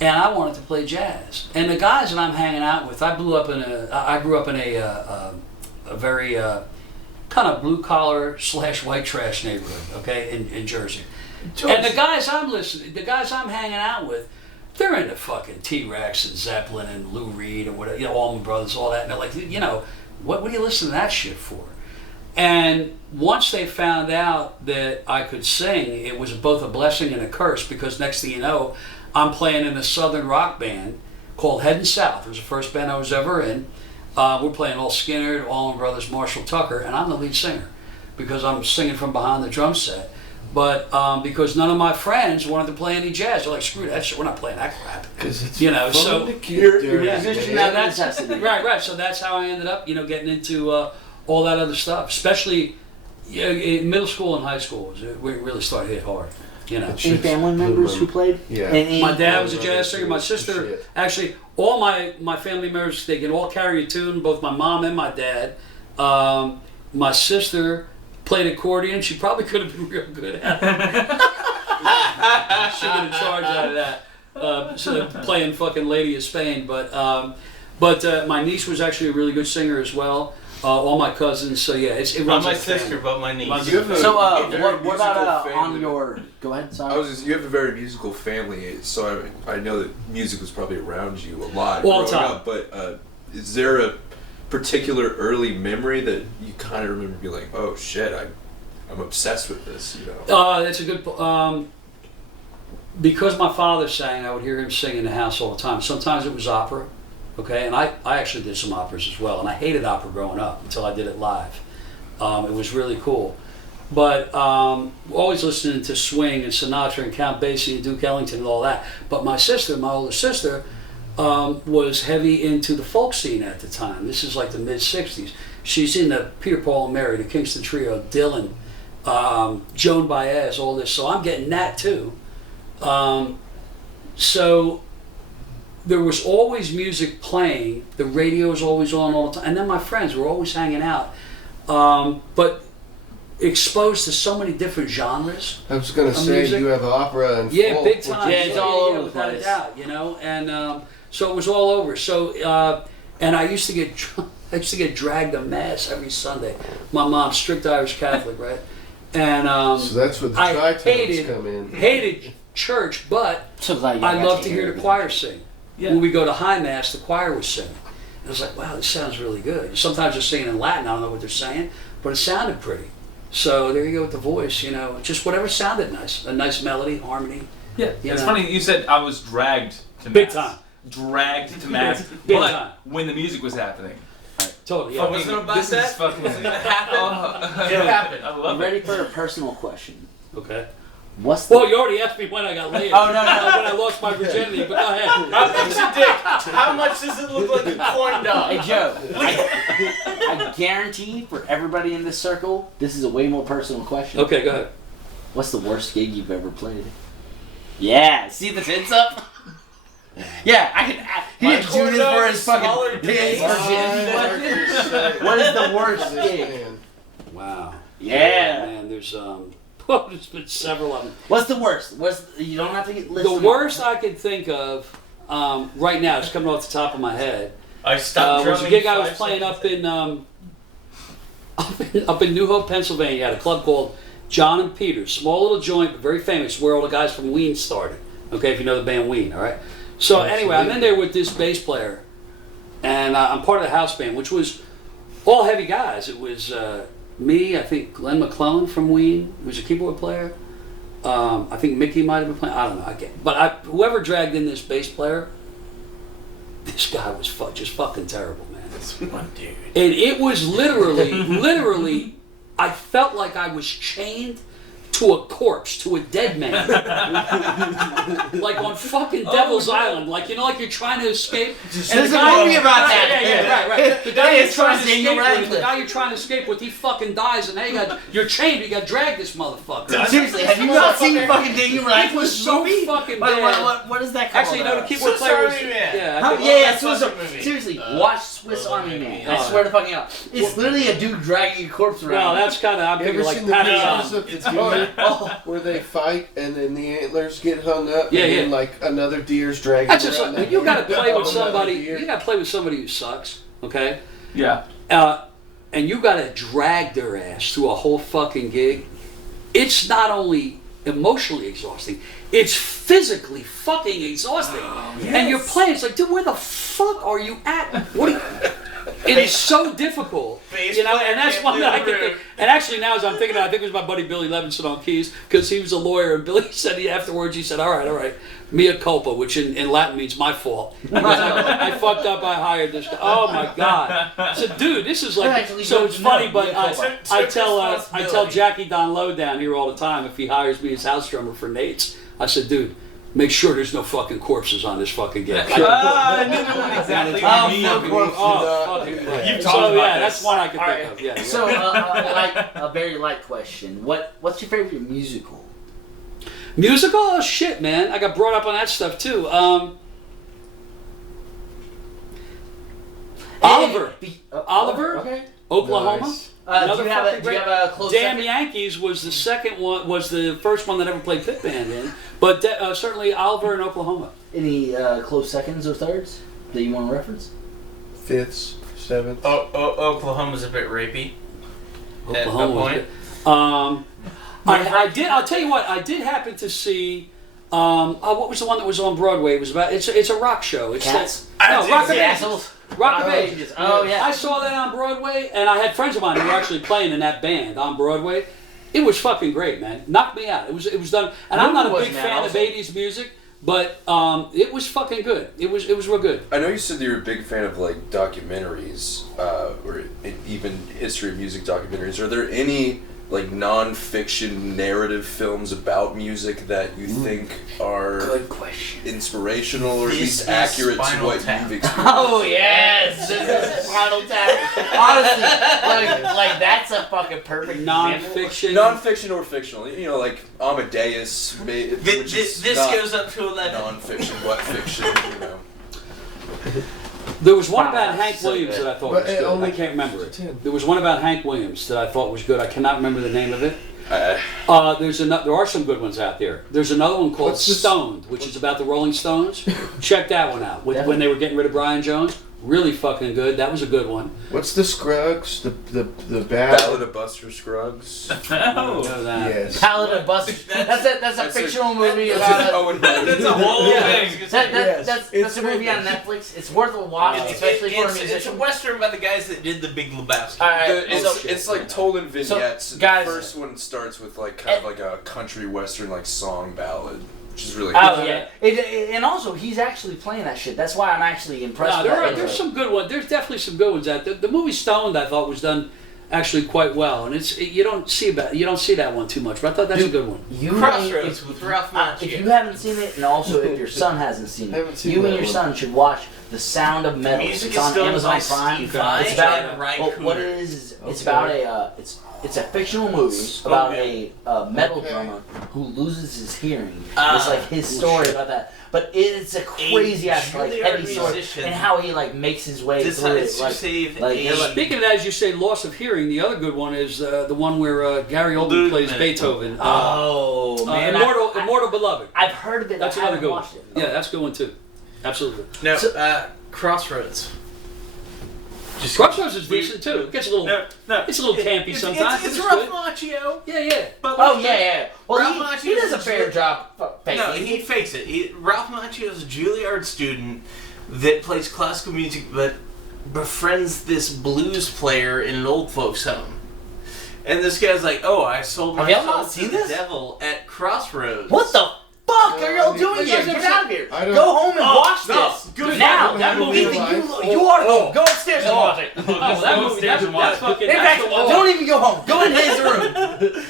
And I wanted to play jazz. And the guys that I'm hanging out with, I grew up in a very kind of blue collar / white trash neighborhood, okay, in Jersey. And the guys I'm hanging out with, they're into fucking T-Rex and Zeppelin and Lou Reed and whatever, Allman Brothers, all that. And they're like, what do you listen to that shit for? And once they found out that I could sing, it was both a blessing and a curse, because next thing you know, I'm playing in a southern rock band called Heading South. It was the first band I was ever in. We're playing all Skinner, Allman Brothers, Marshall Tucker, and I'm the lead singer because I'm singing from behind the drum set. But because none of my friends wanted to play any jazz, they're like, screw that shit, we're not playing that crap. Because it's fun so to keep doing. Right. So that's how I ended up, getting into all that other stuff, especially in middle school and high school. We really started to hit hard. You know. Any family members who played? Yeah. My dad was a jazz singer. My sister, actually, all my family members, they can all carry a tune, both my mom and my dad. My sister played accordion. She probably could have been real good at it. She got a charge out of that. So playing fucking Lady of Spain. But my niece was actually a really good singer as well. All my cousins. So yeah, it Not runs my in the family. sister, but my niece. You have a very what about musical on family. your? Go ahead. Sorry. You have a very musical family, so I know that music was probably around you a lot All the growing time. up. But is there a particular early memory that you kind of remember being like, oh shit, I'm obsessed with this, you know? That's a good. Because my father sang, I would hear him sing in the house all the time. Sometimes it was opera, okay, and I actually did some operas as well, and I hated opera growing up until I did it live. It was really cool, but always listening to swing and Sinatra and Count Basie and Duke Ellington and all that. But my sister, my older sister, was heavy into the folk scene at the time. This is like the mid '60s. She's in the Peter, Paul and Mary, the Kingston Trio, Dylan, Joan Baez, all this. So I'm getting that too. So there was always music playing. The radio was always on all the time, and then my friends were always hanging out. But exposed to so many different genres. I was gonna say music. you have opera and Yeah, folk, big which time. Yeah, it's all over the without a place. doubt, you know, and so it was all over. So and I used to get dragged to mass every Sunday. My mom's strict Irish Catholic, right? And So that's where the I tri-tones come in. hated church, but So glad you I got loved to hear the everything. choir sing. When we go to high mass, the choir was singing. I was like, wow, this sounds really good. Sometimes they're singing in Latin, I don't know what they're saying, but it sounded pretty. So there you go with the voice, you know, just whatever sounded nice. A nice melody, harmony. Yeah, You it's know. funny you said I was dragged to Big mass. time. Dragged to mass, Big but time. when the music was happening, Totally, Oh, yeah. was it about this that? is fucking. Was it gonna happen? It happened. I love I'm it. ready for a personal question. Okay. What's the Well, you already asked me when I got laid. Oh, no. When I lost my virginity, but go ahead. How big's your dick? How much does it look like a corn dog? Hey Joe, I guarantee for everybody in this circle, this is a way more personal question. Okay, go ahead. What's the worst gig you've ever played? Yeah, see the tits up? Yeah, he My didn't do corn this dog for is his smaller fucking than his me. virginity. What is the worst gig? Wow. Yeah. Man, there's there's been several of them. What's the worst? You don't have to get The listed. worst I could think of right now, it's coming off the top of my head, I stopped was a drumming gig I was 5 playing seconds up in New Hope, Pennsylvania, at a club called John and Peter's. Small little joint, but very famous, where all the guys from Ween started. Okay, if you know the band Ween, all right? So anyway, I'm in there with this bass player, and I'm part of the house band, which was all heavy guys. It was me, I think Glenn McClellan from Ween, who was a keyboard player. I think Mickey might have been playing. I don't know. I can't. But whoever dragged in this bass player, this guy was just fucking terrible, man. One dude. And it was literally, I felt like I was chained to a corpse, to a dead man. Like on fucking Devil's Island. Like, you know, like you're trying to escape. There's a movie about that. Yeah, right. The guy Hey, you're it's trying to Daniel escape with, Radcliffe. the guy you're trying to escape with, he fucking dies, and hey, you're chained, you got to drag this motherfucker. Seriously, have you not seen fucking Daniel It Radcliffe was so movie? fucking bad. What is that called? Actually, no, the keyboard Swiss player was... Army Man. Yeah, I How, think- yeah, fucking Swiss, movie. seriously, watch Swiss Army Man. I swear to fucking out. It's literally a dude dragging a corpse Well, around. that's kind of, I'm You thinking ever like seen the Patty videos on. of deer where they fight and then the antlers get hung up? Yeah, and then yeah. like another deer's dragging That's just around like, that you got to deer. play with Another somebody. deer. You got to play with somebody who sucks, okay? Yeah. And you got to drag their ass through a whole fucking gig. It's not only emotionally exhausting; it's physically fucking exhausting. And you're playing. It's like, dude, where the fuck are you at? What? Are you, it is so difficult, Bass you know. player And that's can't one that I play can the think. room. And actually, now as I'm thinking, I think it was my buddy Billy Levinson on keys because he was a lawyer. And Billy said afterwards, he said, "All right, mea culpa," which in Latin means my fault. Because I fucked up. I hired this guy. Oh my god! I said, dude, this is like. Actually, So good it's to funny, know. but Mea I culpa. tell Jackie Don Lowe down here all the time if he hires me as house drummer for Nate's. I said, dude, make sure there's no fucking corpses on this fucking gig. I knew exactly what you mean. no corpse. Fucking You've so talked about yeah, this. that's one I can think of. Yeah. So, a very light question. What's your favorite musical? Musical? Oh, shit, man. I got brought up on that stuff, too. Oliver. Oliver? Okay. Oklahoma? Nice. Do you have a close Damn second? Yankees was the second one, was the first one that ever played pit band in. But certainly Oliver in Oklahoma. Any close seconds or thirds that you want to reference? Fifths, sevenths. Oklahoma's a bit rapey. Oklahoma. At that point. I'll tell you what. I did happen to see. What was the one that was on Broadway? It was about. It's a rock show. It's Cats? No, Rock of Yeah, Ages. assholes. Rock of Ages. Oh, yeah. I saw that on Broadway, and I had friends of mine who were actually playing in that band on Broadway. It was fucking great, man. Knocked me out. It was done. And I'm not a big fan of 80s music, but it was fucking good. It was real good. I know you said that you're a big fan of like documentaries, or even history of music documentaries. Are there any like non-fiction narrative films about music that you think are Good question. inspirational or at This least is accurate to Spinal what Tap. you've experienced? Oh yes, this is Spinal Tap. Honestly, like that's a fucking perfect example. Non-fiction. Non-fiction or fictional, you know, like Amadeus. Which is This not goes up to 11. non-fiction, but fiction. You know. There was one Wow, about that's Hank so Williams good. that I thought But was it good. only I can't remember it. 10. There was one about Hank Williams that I thought was good. I cannot remember the name of it. There are some good ones out there. There's another one called What's this- Stoned, which is about the Rolling Stones. Check that one out. When they were getting rid of Brian Jones, really fucking good. That was a good one. What's the Scruggs? The Ballad of Buster Scruggs. I know that. Yes. Palette of Buster. That's a fictional movie That's about an it. Owen Wilson. That's a whole Yeah. thing. That's a movie on Netflix. It's worth a watch, especially for a It's a musician. western about the guys that did the Big Lebowski. Alright, It's like told in vignettes. So, The guys- first one starts with like kind of like a country western like song ballad, which is really Oh good. yeah, and also he's actually playing that shit. That's why I'm actually impressed. No, with that there's intro. some good ones. There's definitely some good ones out there. The movie Stoned, I thought, was done actually quite well, and you don't see that one too much. But I thought that's a good one. You Crossroads if- with Ralph Macchio. If you haven't seen it, and also if your son hasn't seen it, Haven't seen you and that your one. son should watch The Sound of Metal. Music It's is on done Amazon by Prime. Steve Vai It's about and Ry what it Cooder. is. It's Okay. about it's a fictional movie about Okay. a metal Okay. drummer who loses his hearing. Ah. It's like his story about that. But it's a crazy ass like Juilliard heavy story, musician and how he like makes his way through Decided it. to Like, save like, a... you're like- Speaking of that, as you say, loss of hearing, the other good one is the one where Gary Oldman Ludwig plays Minute. Beethoven. oh man, Immortal Beloved. I've heard of it. That's I another haven't good one. watched it. Yeah, that's a good one too. Absolutely. No, So- Crossroads. Just Crossroads is decent too. It gets a little. No. It's a little campy sometimes, It's but it's Ralph good. Macchio. Yeah. But Oh yeah. Well, Ralph he does a Macchio's fair job faking. No, he fakes it. Ralph Macchio is a Juilliard student that plays classical music, but befriends this blues player in an old folks' home. And this guy's like, "Oh, I sold Have my y'all soul not to seen the this? devil at Crossroads." What the fuck are y'all I doing mean, here? I Get out of here. I don't- Go home and watch no, this. good now. fuck. That I don't movie. have a life. You are home. Go upstairs and watch it. Oh, that movie. That's fucking. In That's fact, the one. don't even go home. Go in his room.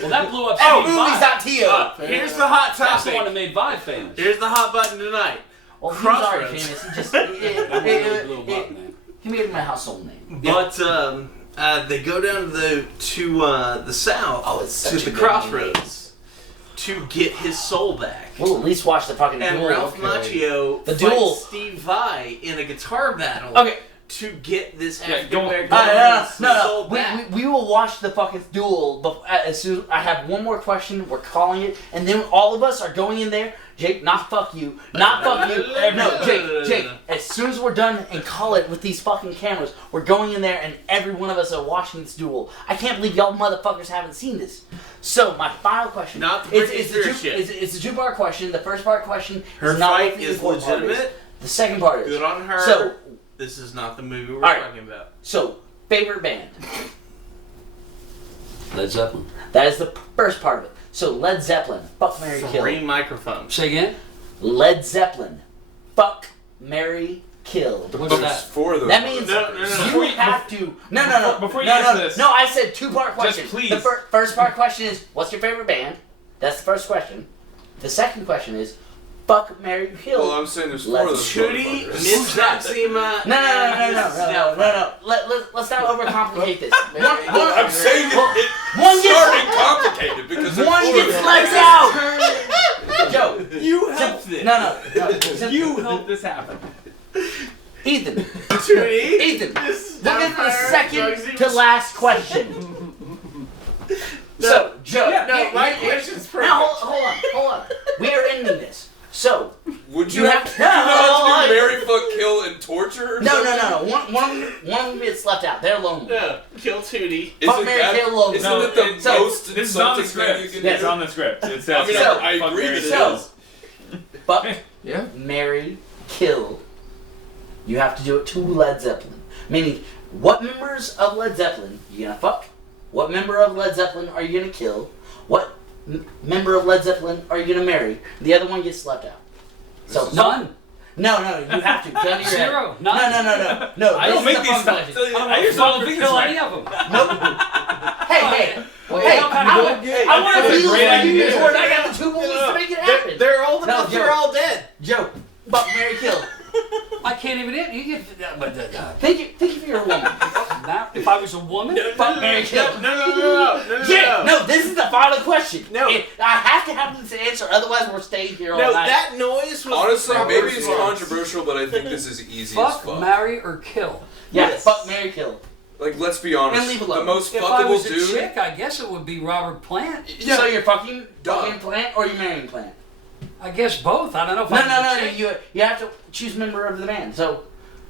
Well, that blew up. At Steve Vai. movies.to. Here's the hot That's the one that topic. made Vibe famous. Here's the hot button tonight. Well, he's already Crossroads. famous. He just That one really blew him up, man. he made my household name. But they go down to the south Oh, it's such to a the good crossroads to get his soul back. We'll at least watch the fucking And duel. Ralph Macchio The fights duel. Steve Vai in a guitar battle Okay. to get this Yeah, African don't- American No. soul back. We will watch the fucking duel. But as soon I have one more question, we're calling it, and then all of us are going in there. Jake, not fuck you, not fuck you. No, Jake. As soon as we're done and call it with these fucking cameras, we're going in there, and every one of us are watching this duel. I can't believe y'all motherfuckers haven't seen this. So my final question, Not the Britney it's Spears shit. it's a two-part question. The first part question Her is not fight what the is important part legitimate. The second part is Good on her. So This is not the movie we're Alright. talking about. so favorite band. Led Zeppelin. That is the first part of it. So Led Zeppelin, fuck, marry, kill. 3 microphones. Say again. Led Zeppelin, fuck, marry, kill. What's that? Four of those. That means No. you have to. No. Before you no, answer no, this, no. I said two-part question. please. The first part question is, what's your favorite band? That's the first question. The second question is, fuck, marry, kill. Well, I'm saying there's 4 of those. Chudi, motherfuckers. Miss Maxima. No. Let's not overcomplicate this. Well, I'm saying it One started gets complicated because there's one 4 of gets them. legs out. Joe. You helped this. No. You helped this happen. Ethan. Tootie. Ethan. This is Look at the vampire second drugs to last question. So, Joe. Yeah, no, here- my here- question's perfect. Now, hold on. We are ending this. So, Would You you have have, to- you have to do No. marry, fuck, kill, and torture? Or no. something? One of them gets left out. They're lonely. No, kill Tootie. Isn't Fuck, marry, that- kill, Logan. Isn't No, it the it- most This is on the insulting thing you script. can Yes. It's do? on the script. It says. I mean, So- I agree that it So- is. Fuck, Yeah. marry, kill. You have to do it to Led Zeppelin. Meaning, what members of Led Zeppelin you gonna fuck? What member of Led Zeppelin are you gonna kill? What member of Led Zeppelin are you gonna marry? The other one gets left out. So None. No, you have to. Gun to your head. Zero. None. No. I this don't is make the these fun stuff. question. I just don't Fuck or think kill it's any right. of them. Hey, Well, I want That's to a feel great like you idea. before I got the 2 bullets to make it happen. They're old No, enough. Joe. They're all dead. Joe, fuck, marry, kill. I can't even hit. You get, but Think if you're a woman. now, if I was a woman, Fuck, marry, kill. No. Yeah, no, this is the final question. No. I have to have this answer, otherwise we're staying here all No, night. that noise was Honestly, the proper maybe it's response. controversial, but I think this is easy as fuck, fuck. marry, or kill. Yeah, Yes. fuck, marry, kill. Like, let's be honest. And leave alone. The most If I was fuckable a dude. chick, I guess it would be Robert Plant. Yeah. So you're fucking Duh. Plant or you marrying Plant? I guess both. I don't know if No, I was a chick. you have to choose member of the band. So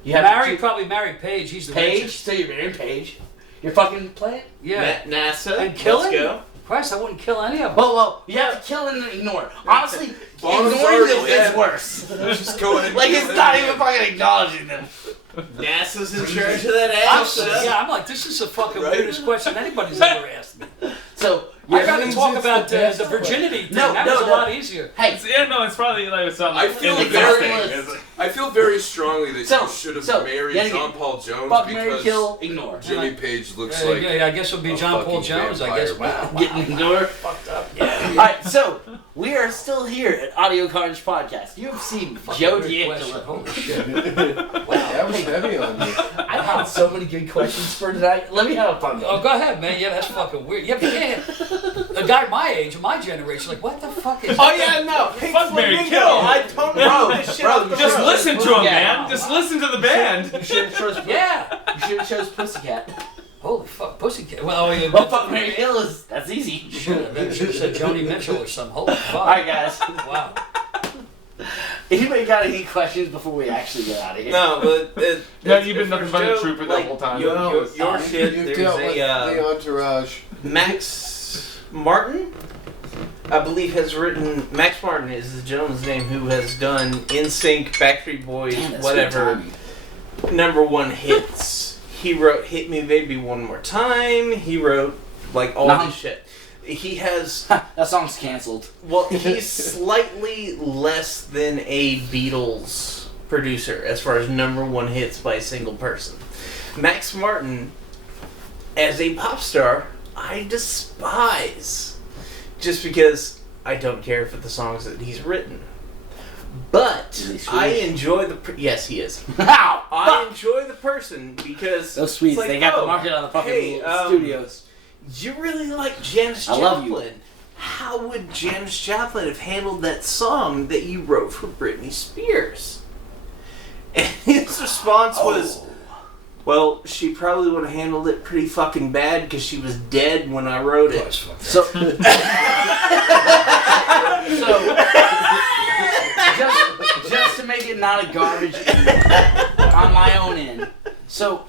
you have Marry, to choose probably marry Paige. He's the Paige, richest. so you're marrying Paige. You're fucking Plant? Yeah. NASA. And killing? Let's go. Christ, I wouldn't kill any of them. Well, you have to kill and ignore. Honestly, Bottom's ignoring already them is dead. worse. Just go ahead and Like, kill it's him. not even fucking acknowledging them. NASA's in charge of that I'm, ass. I'm like, this is the fucking Right? weirdest question anybody's ever asked me. So, I got to means talk it's about the best the virginity thing. No, that no, was a no. lot easier. hey, Yeah, no, it's probably like something. I feel in the very- thing. It's like- I feel very strongly that So- you should have so, married yet again, John Paul Jones fuck, marry, because kill, ignore. Jimmy Page looks Yeah, like yeah, I guess it would be a John Paul fucking Jones. I guess. vampire. Wow. Getting ignored. Fucked up. Yeah. Alright, so, we are still here at Audio Carnage Podcast. You have seen Joe Weird question. Diangelo. Holy shit. That was heavy on you. I've had so many good questions for tonight. Let me have a fun Oh, one. go ahead, man. Yeah, that's fucking weird. Yeah, but yeah, a guy my age, my generation, like, what the fuck is? Oh yeah, no. Pink Fuck, marry, Flamingo. kill. I don't know this shit off the Just road. listen to him, Yeah. man. Just listen to the band. You should have chose. Yeah. You should have chose Pussycat. Holy fuck, Pussycat. Well, yeah, Well, fuck, marry, kill is that's easy. should have said Joni Mitchell or something. Holy fuck. All right, guys. Wow. Anybody got any questions before we actually get out of here? No, but No, you've been nothing but a Joe, trooper the whole time. Your shit. You've There's dealt with a the entourage. Max Martin, I believe, has written. Max Martin is the gentleman's name who has done NSYNC, Backstreet Boys, Damn, that's whatever good timing. #1 hits. He wrote "Hit Me Baby One More Time." He wrote like all Nah. this shit. He has. That song's canceled. Well, he's slightly less than a Beatles producer as far as #1 hits by a single person. Max Martin, as a pop star, I despise. Just because I don't care for the songs that he's written. But Is he I Swedish? enjoy the... yes, he is. Ow! I enjoy the person because... Those Swedes, it's like, they got the oh, market on the fucking hey, studios. You really like Janis I Joplin. love you. How would Janis Joplin have handled that song that you wrote for Britney Spears? And his response was, well, she probably would have handled it pretty fucking bad because she was dead when I wrote it. So, just to make it not a garbage on my own end. So,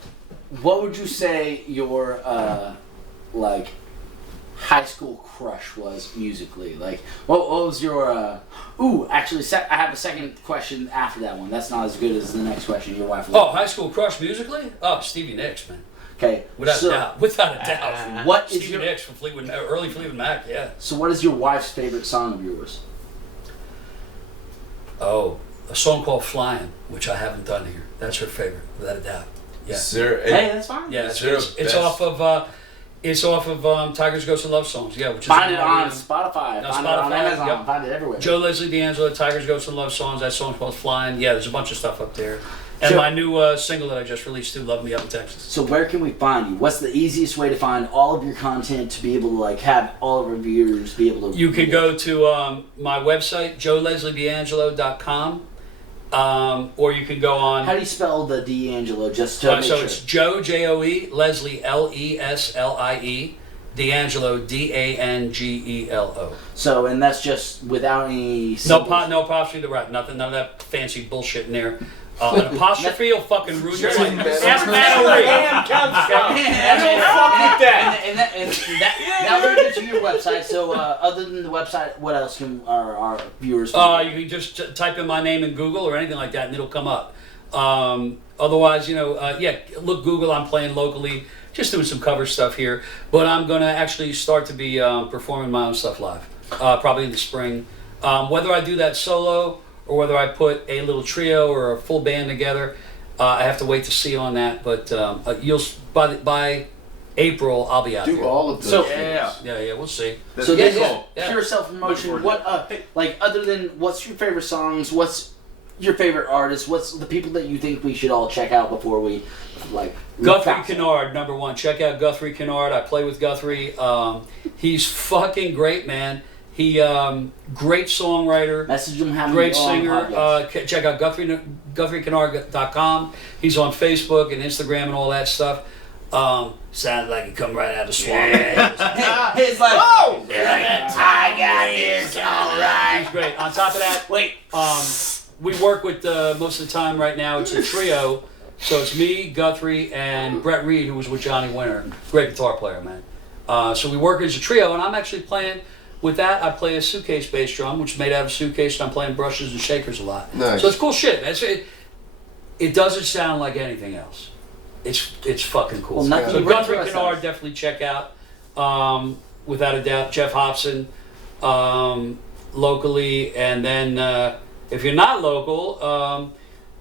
what would you say your like high school crush was musically? Like, what was your? Actually, I have a second question after that one. That's not as good as the next question. Your wife. Oh, high school crush musically? Oh, Stevie Nicks, man. Okay. Without so, a doubt. Without a doubt. What is Stevie your? Nicks from early Fleetwood Mac, yeah. So, what is your wife's favorite song of yours? Oh, a song called Flying, which I haven't done here. That's her favorite, without a doubt. Yeah. Is there Hey, that's fine. Yeah, Is there a it's best- off of Tigers, Ghosts, and Love Songs. Yeah, which is Find it on on Spotify. No, Find it on Spotify, Amazon. yep. Find it everywhere. Joe Leslie D'Angelo, Tigers, Ghosts, and Love Songs. That song's called Flying. Yeah, there's a bunch of stuff up there. And So- my new single that I just released too, Love Me Up in Texas. So where can we find you? What's the easiest way to find all of your content to be able to like have all of our viewers be able to? You could go to my website, joeleslieDiangelo.com, or you can go on. How do you spell the Diangelo? Just to make So sure. it's Joe, J-O-E, Leslie, Leslie, Diangelo, Dangelo. So and that's just without any. No symbols? no apostrophe to right, nothing, none of that fancy bullshit in there. An apostrophe will fucking ruin your life. Ask Matt O'Reilly. And that, now we're gonna get to your website. So other than the website, what else can our viewers find? You can just type in my name in Google or anything like that, and it'll come up. Otherwise, look Google. I'm playing locally, just doing some cover stuff here. But I'm gonna actually start to be performing my own stuff live, probably in the spring. Whether I do that solo or whether I put a little trio or a full band together, I have to wait to see on that. But by April, I'll be out Do there. all of those. So- things. Yeah, we'll see. So Yeah, this cool. is pure self promotion. Looking What forward like other than what's your favorite songs? What's your favorite artists? What's the people that you think we should all check out before we like? Guthrie Kennard, number one. Check out Guthrie Kennard. I play with Guthrie. He's fucking great, man. He great songwriter, Message him having great you on singer. podcast. Check out GuthrieKennard.com. He's on Facebook and Instagram and all that stuff. Sounds like he come right out of swamp. It's like, Oh! I got this, all right. He's great. On top of that, Wait, we work with most of the time right now. It's a trio, so it's me, Guthrie, and Brett Reed, who was with Johnny Winter. Great guitar player, man. So we work as a trio, and I'm actually playing. With that, I play a suitcase bass drum, which is made out of suitcase, and I'm playing brushes and shakers a lot. Nice. So it's cool shit. It doesn't sound like anything else. It's fucking cool. Well, nothing So you bring Guthrie to us Kennard, else. definitely check out. Without a doubt, Jeff Hobson, locally, and then if you're not local,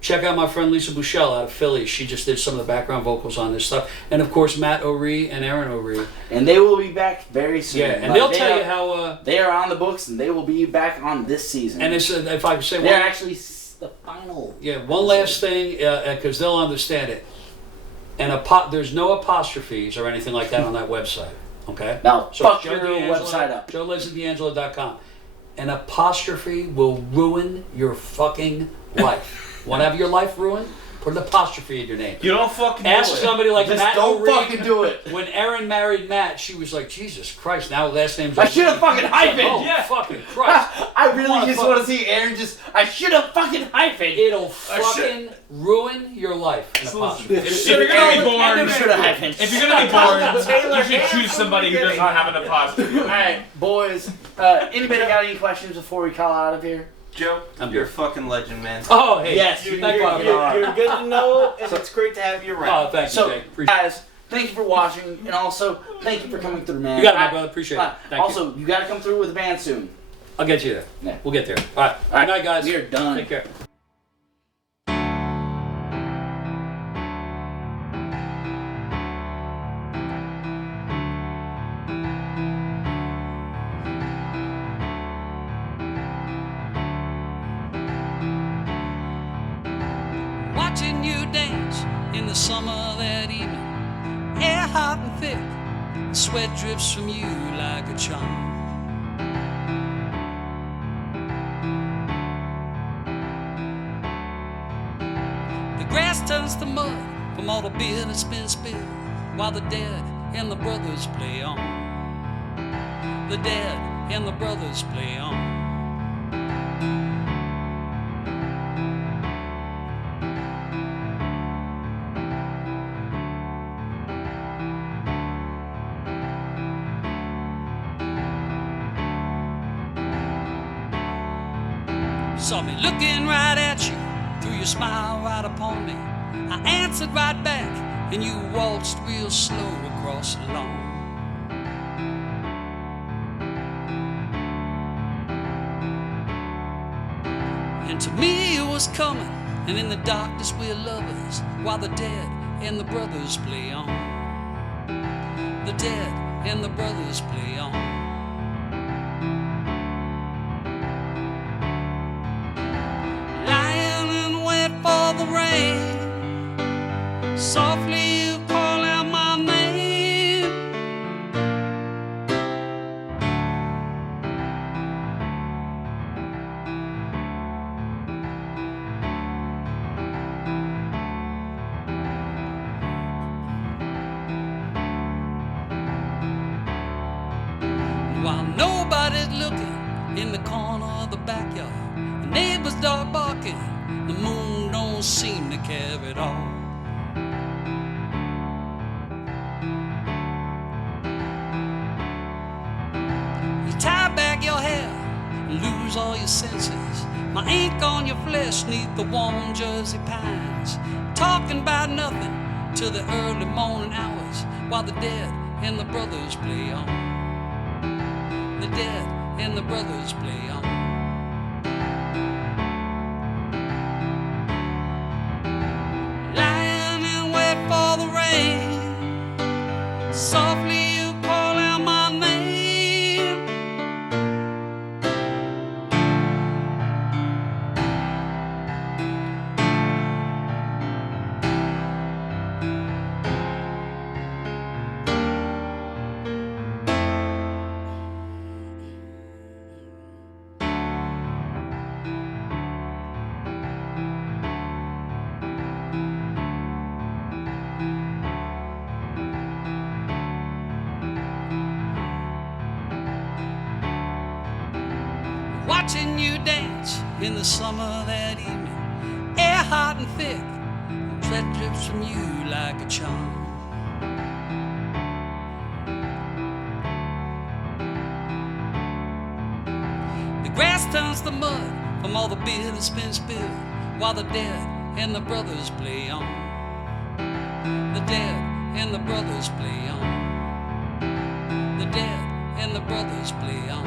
check out my friend Lisa Bouchel out of Philly. She just did some of the background vocals on this stuff, and of course Matt O'Ree and Aaron O'Ree. and they will be back very soon. Yeah, and Like, they'll they tell are- you how. they are on the books, and they will be back on this season. And it's if I could say they're one, actually the final. one last thing, because they'll understand it. And there's no apostrophes or anything like that on that website. Okay. Now, So fuck it's Joe your D'Angelo, website up. JoeLeslieDiangelo.com. An apostrophe will ruin your fucking life. Want to have your life ruined? Put an apostrophe in your name. You don't fucking Ask do it. somebody like Just Matt don't O'Ree. fucking do it. When Erin married Matt, she was like, Jesus Christ, now last name's I should have fucking hyphened. Oh, Yeah. fucking Christ. I really Wanna just fuck- want to see Aaron just. I should have fucking hyphened. It'll fucking ruin your life. An apostrophe. If you're gonna be born, should have hyphened. if you're gonna be born, you should choose somebody who does not have an apostrophe. All right, boys. Anybody got any questions before we call out of here? Joe, I'm you're a good. fucking legend, man. Oh, hey. Yes, You're, Thank you're, you. you're good to know, and it's great to have you Oh, around. thank you, So, Jake. Appreciate it. guys, thank you for watching, and also thank you for coming through, man. You got it, my brother. Appreciate it. Thank you. also, you got to come through with a band soon. I'll get you there. Yeah. We'll get there. All right. All right, Good night, guys. we are done. Take care. Watching you dance in the summer that evening, hair hot and thick, sweat drips from you like a charm. The grass turns to mud from all the beer that's been spilled, while the dead and the brothers play on. The dead and the brothers play on. Saw me looking right at you, threw your smile right upon me. I answered right back, and you waltzed real slow across the lawn. And to me it was coming, and in the darkness we're lovers, while the dead and the brothers play on. The dead and the brothers play on. Lying in wait for the rain, Softly you call out my name. While nobody's looking in the corner of the backyard, the neighbor's dog barking, the moon don't seem to care at all. You tie back your hair and lose all your senses, my ink on your flesh neath the warm Jersey pines, talking about nothing till the early morning hours, while the dead and the brothers play on. The dead and the brothers play on. Lying in wait for the rain, softly you call out my name. Watching you dance in the summer that evening, air hot and thick, sweat drips from you like a charm. The grass turns to mud from all the beer that's been spilled, while the dead and the brothers play on. The dead and the brothers play on. The dead and the brothers play on.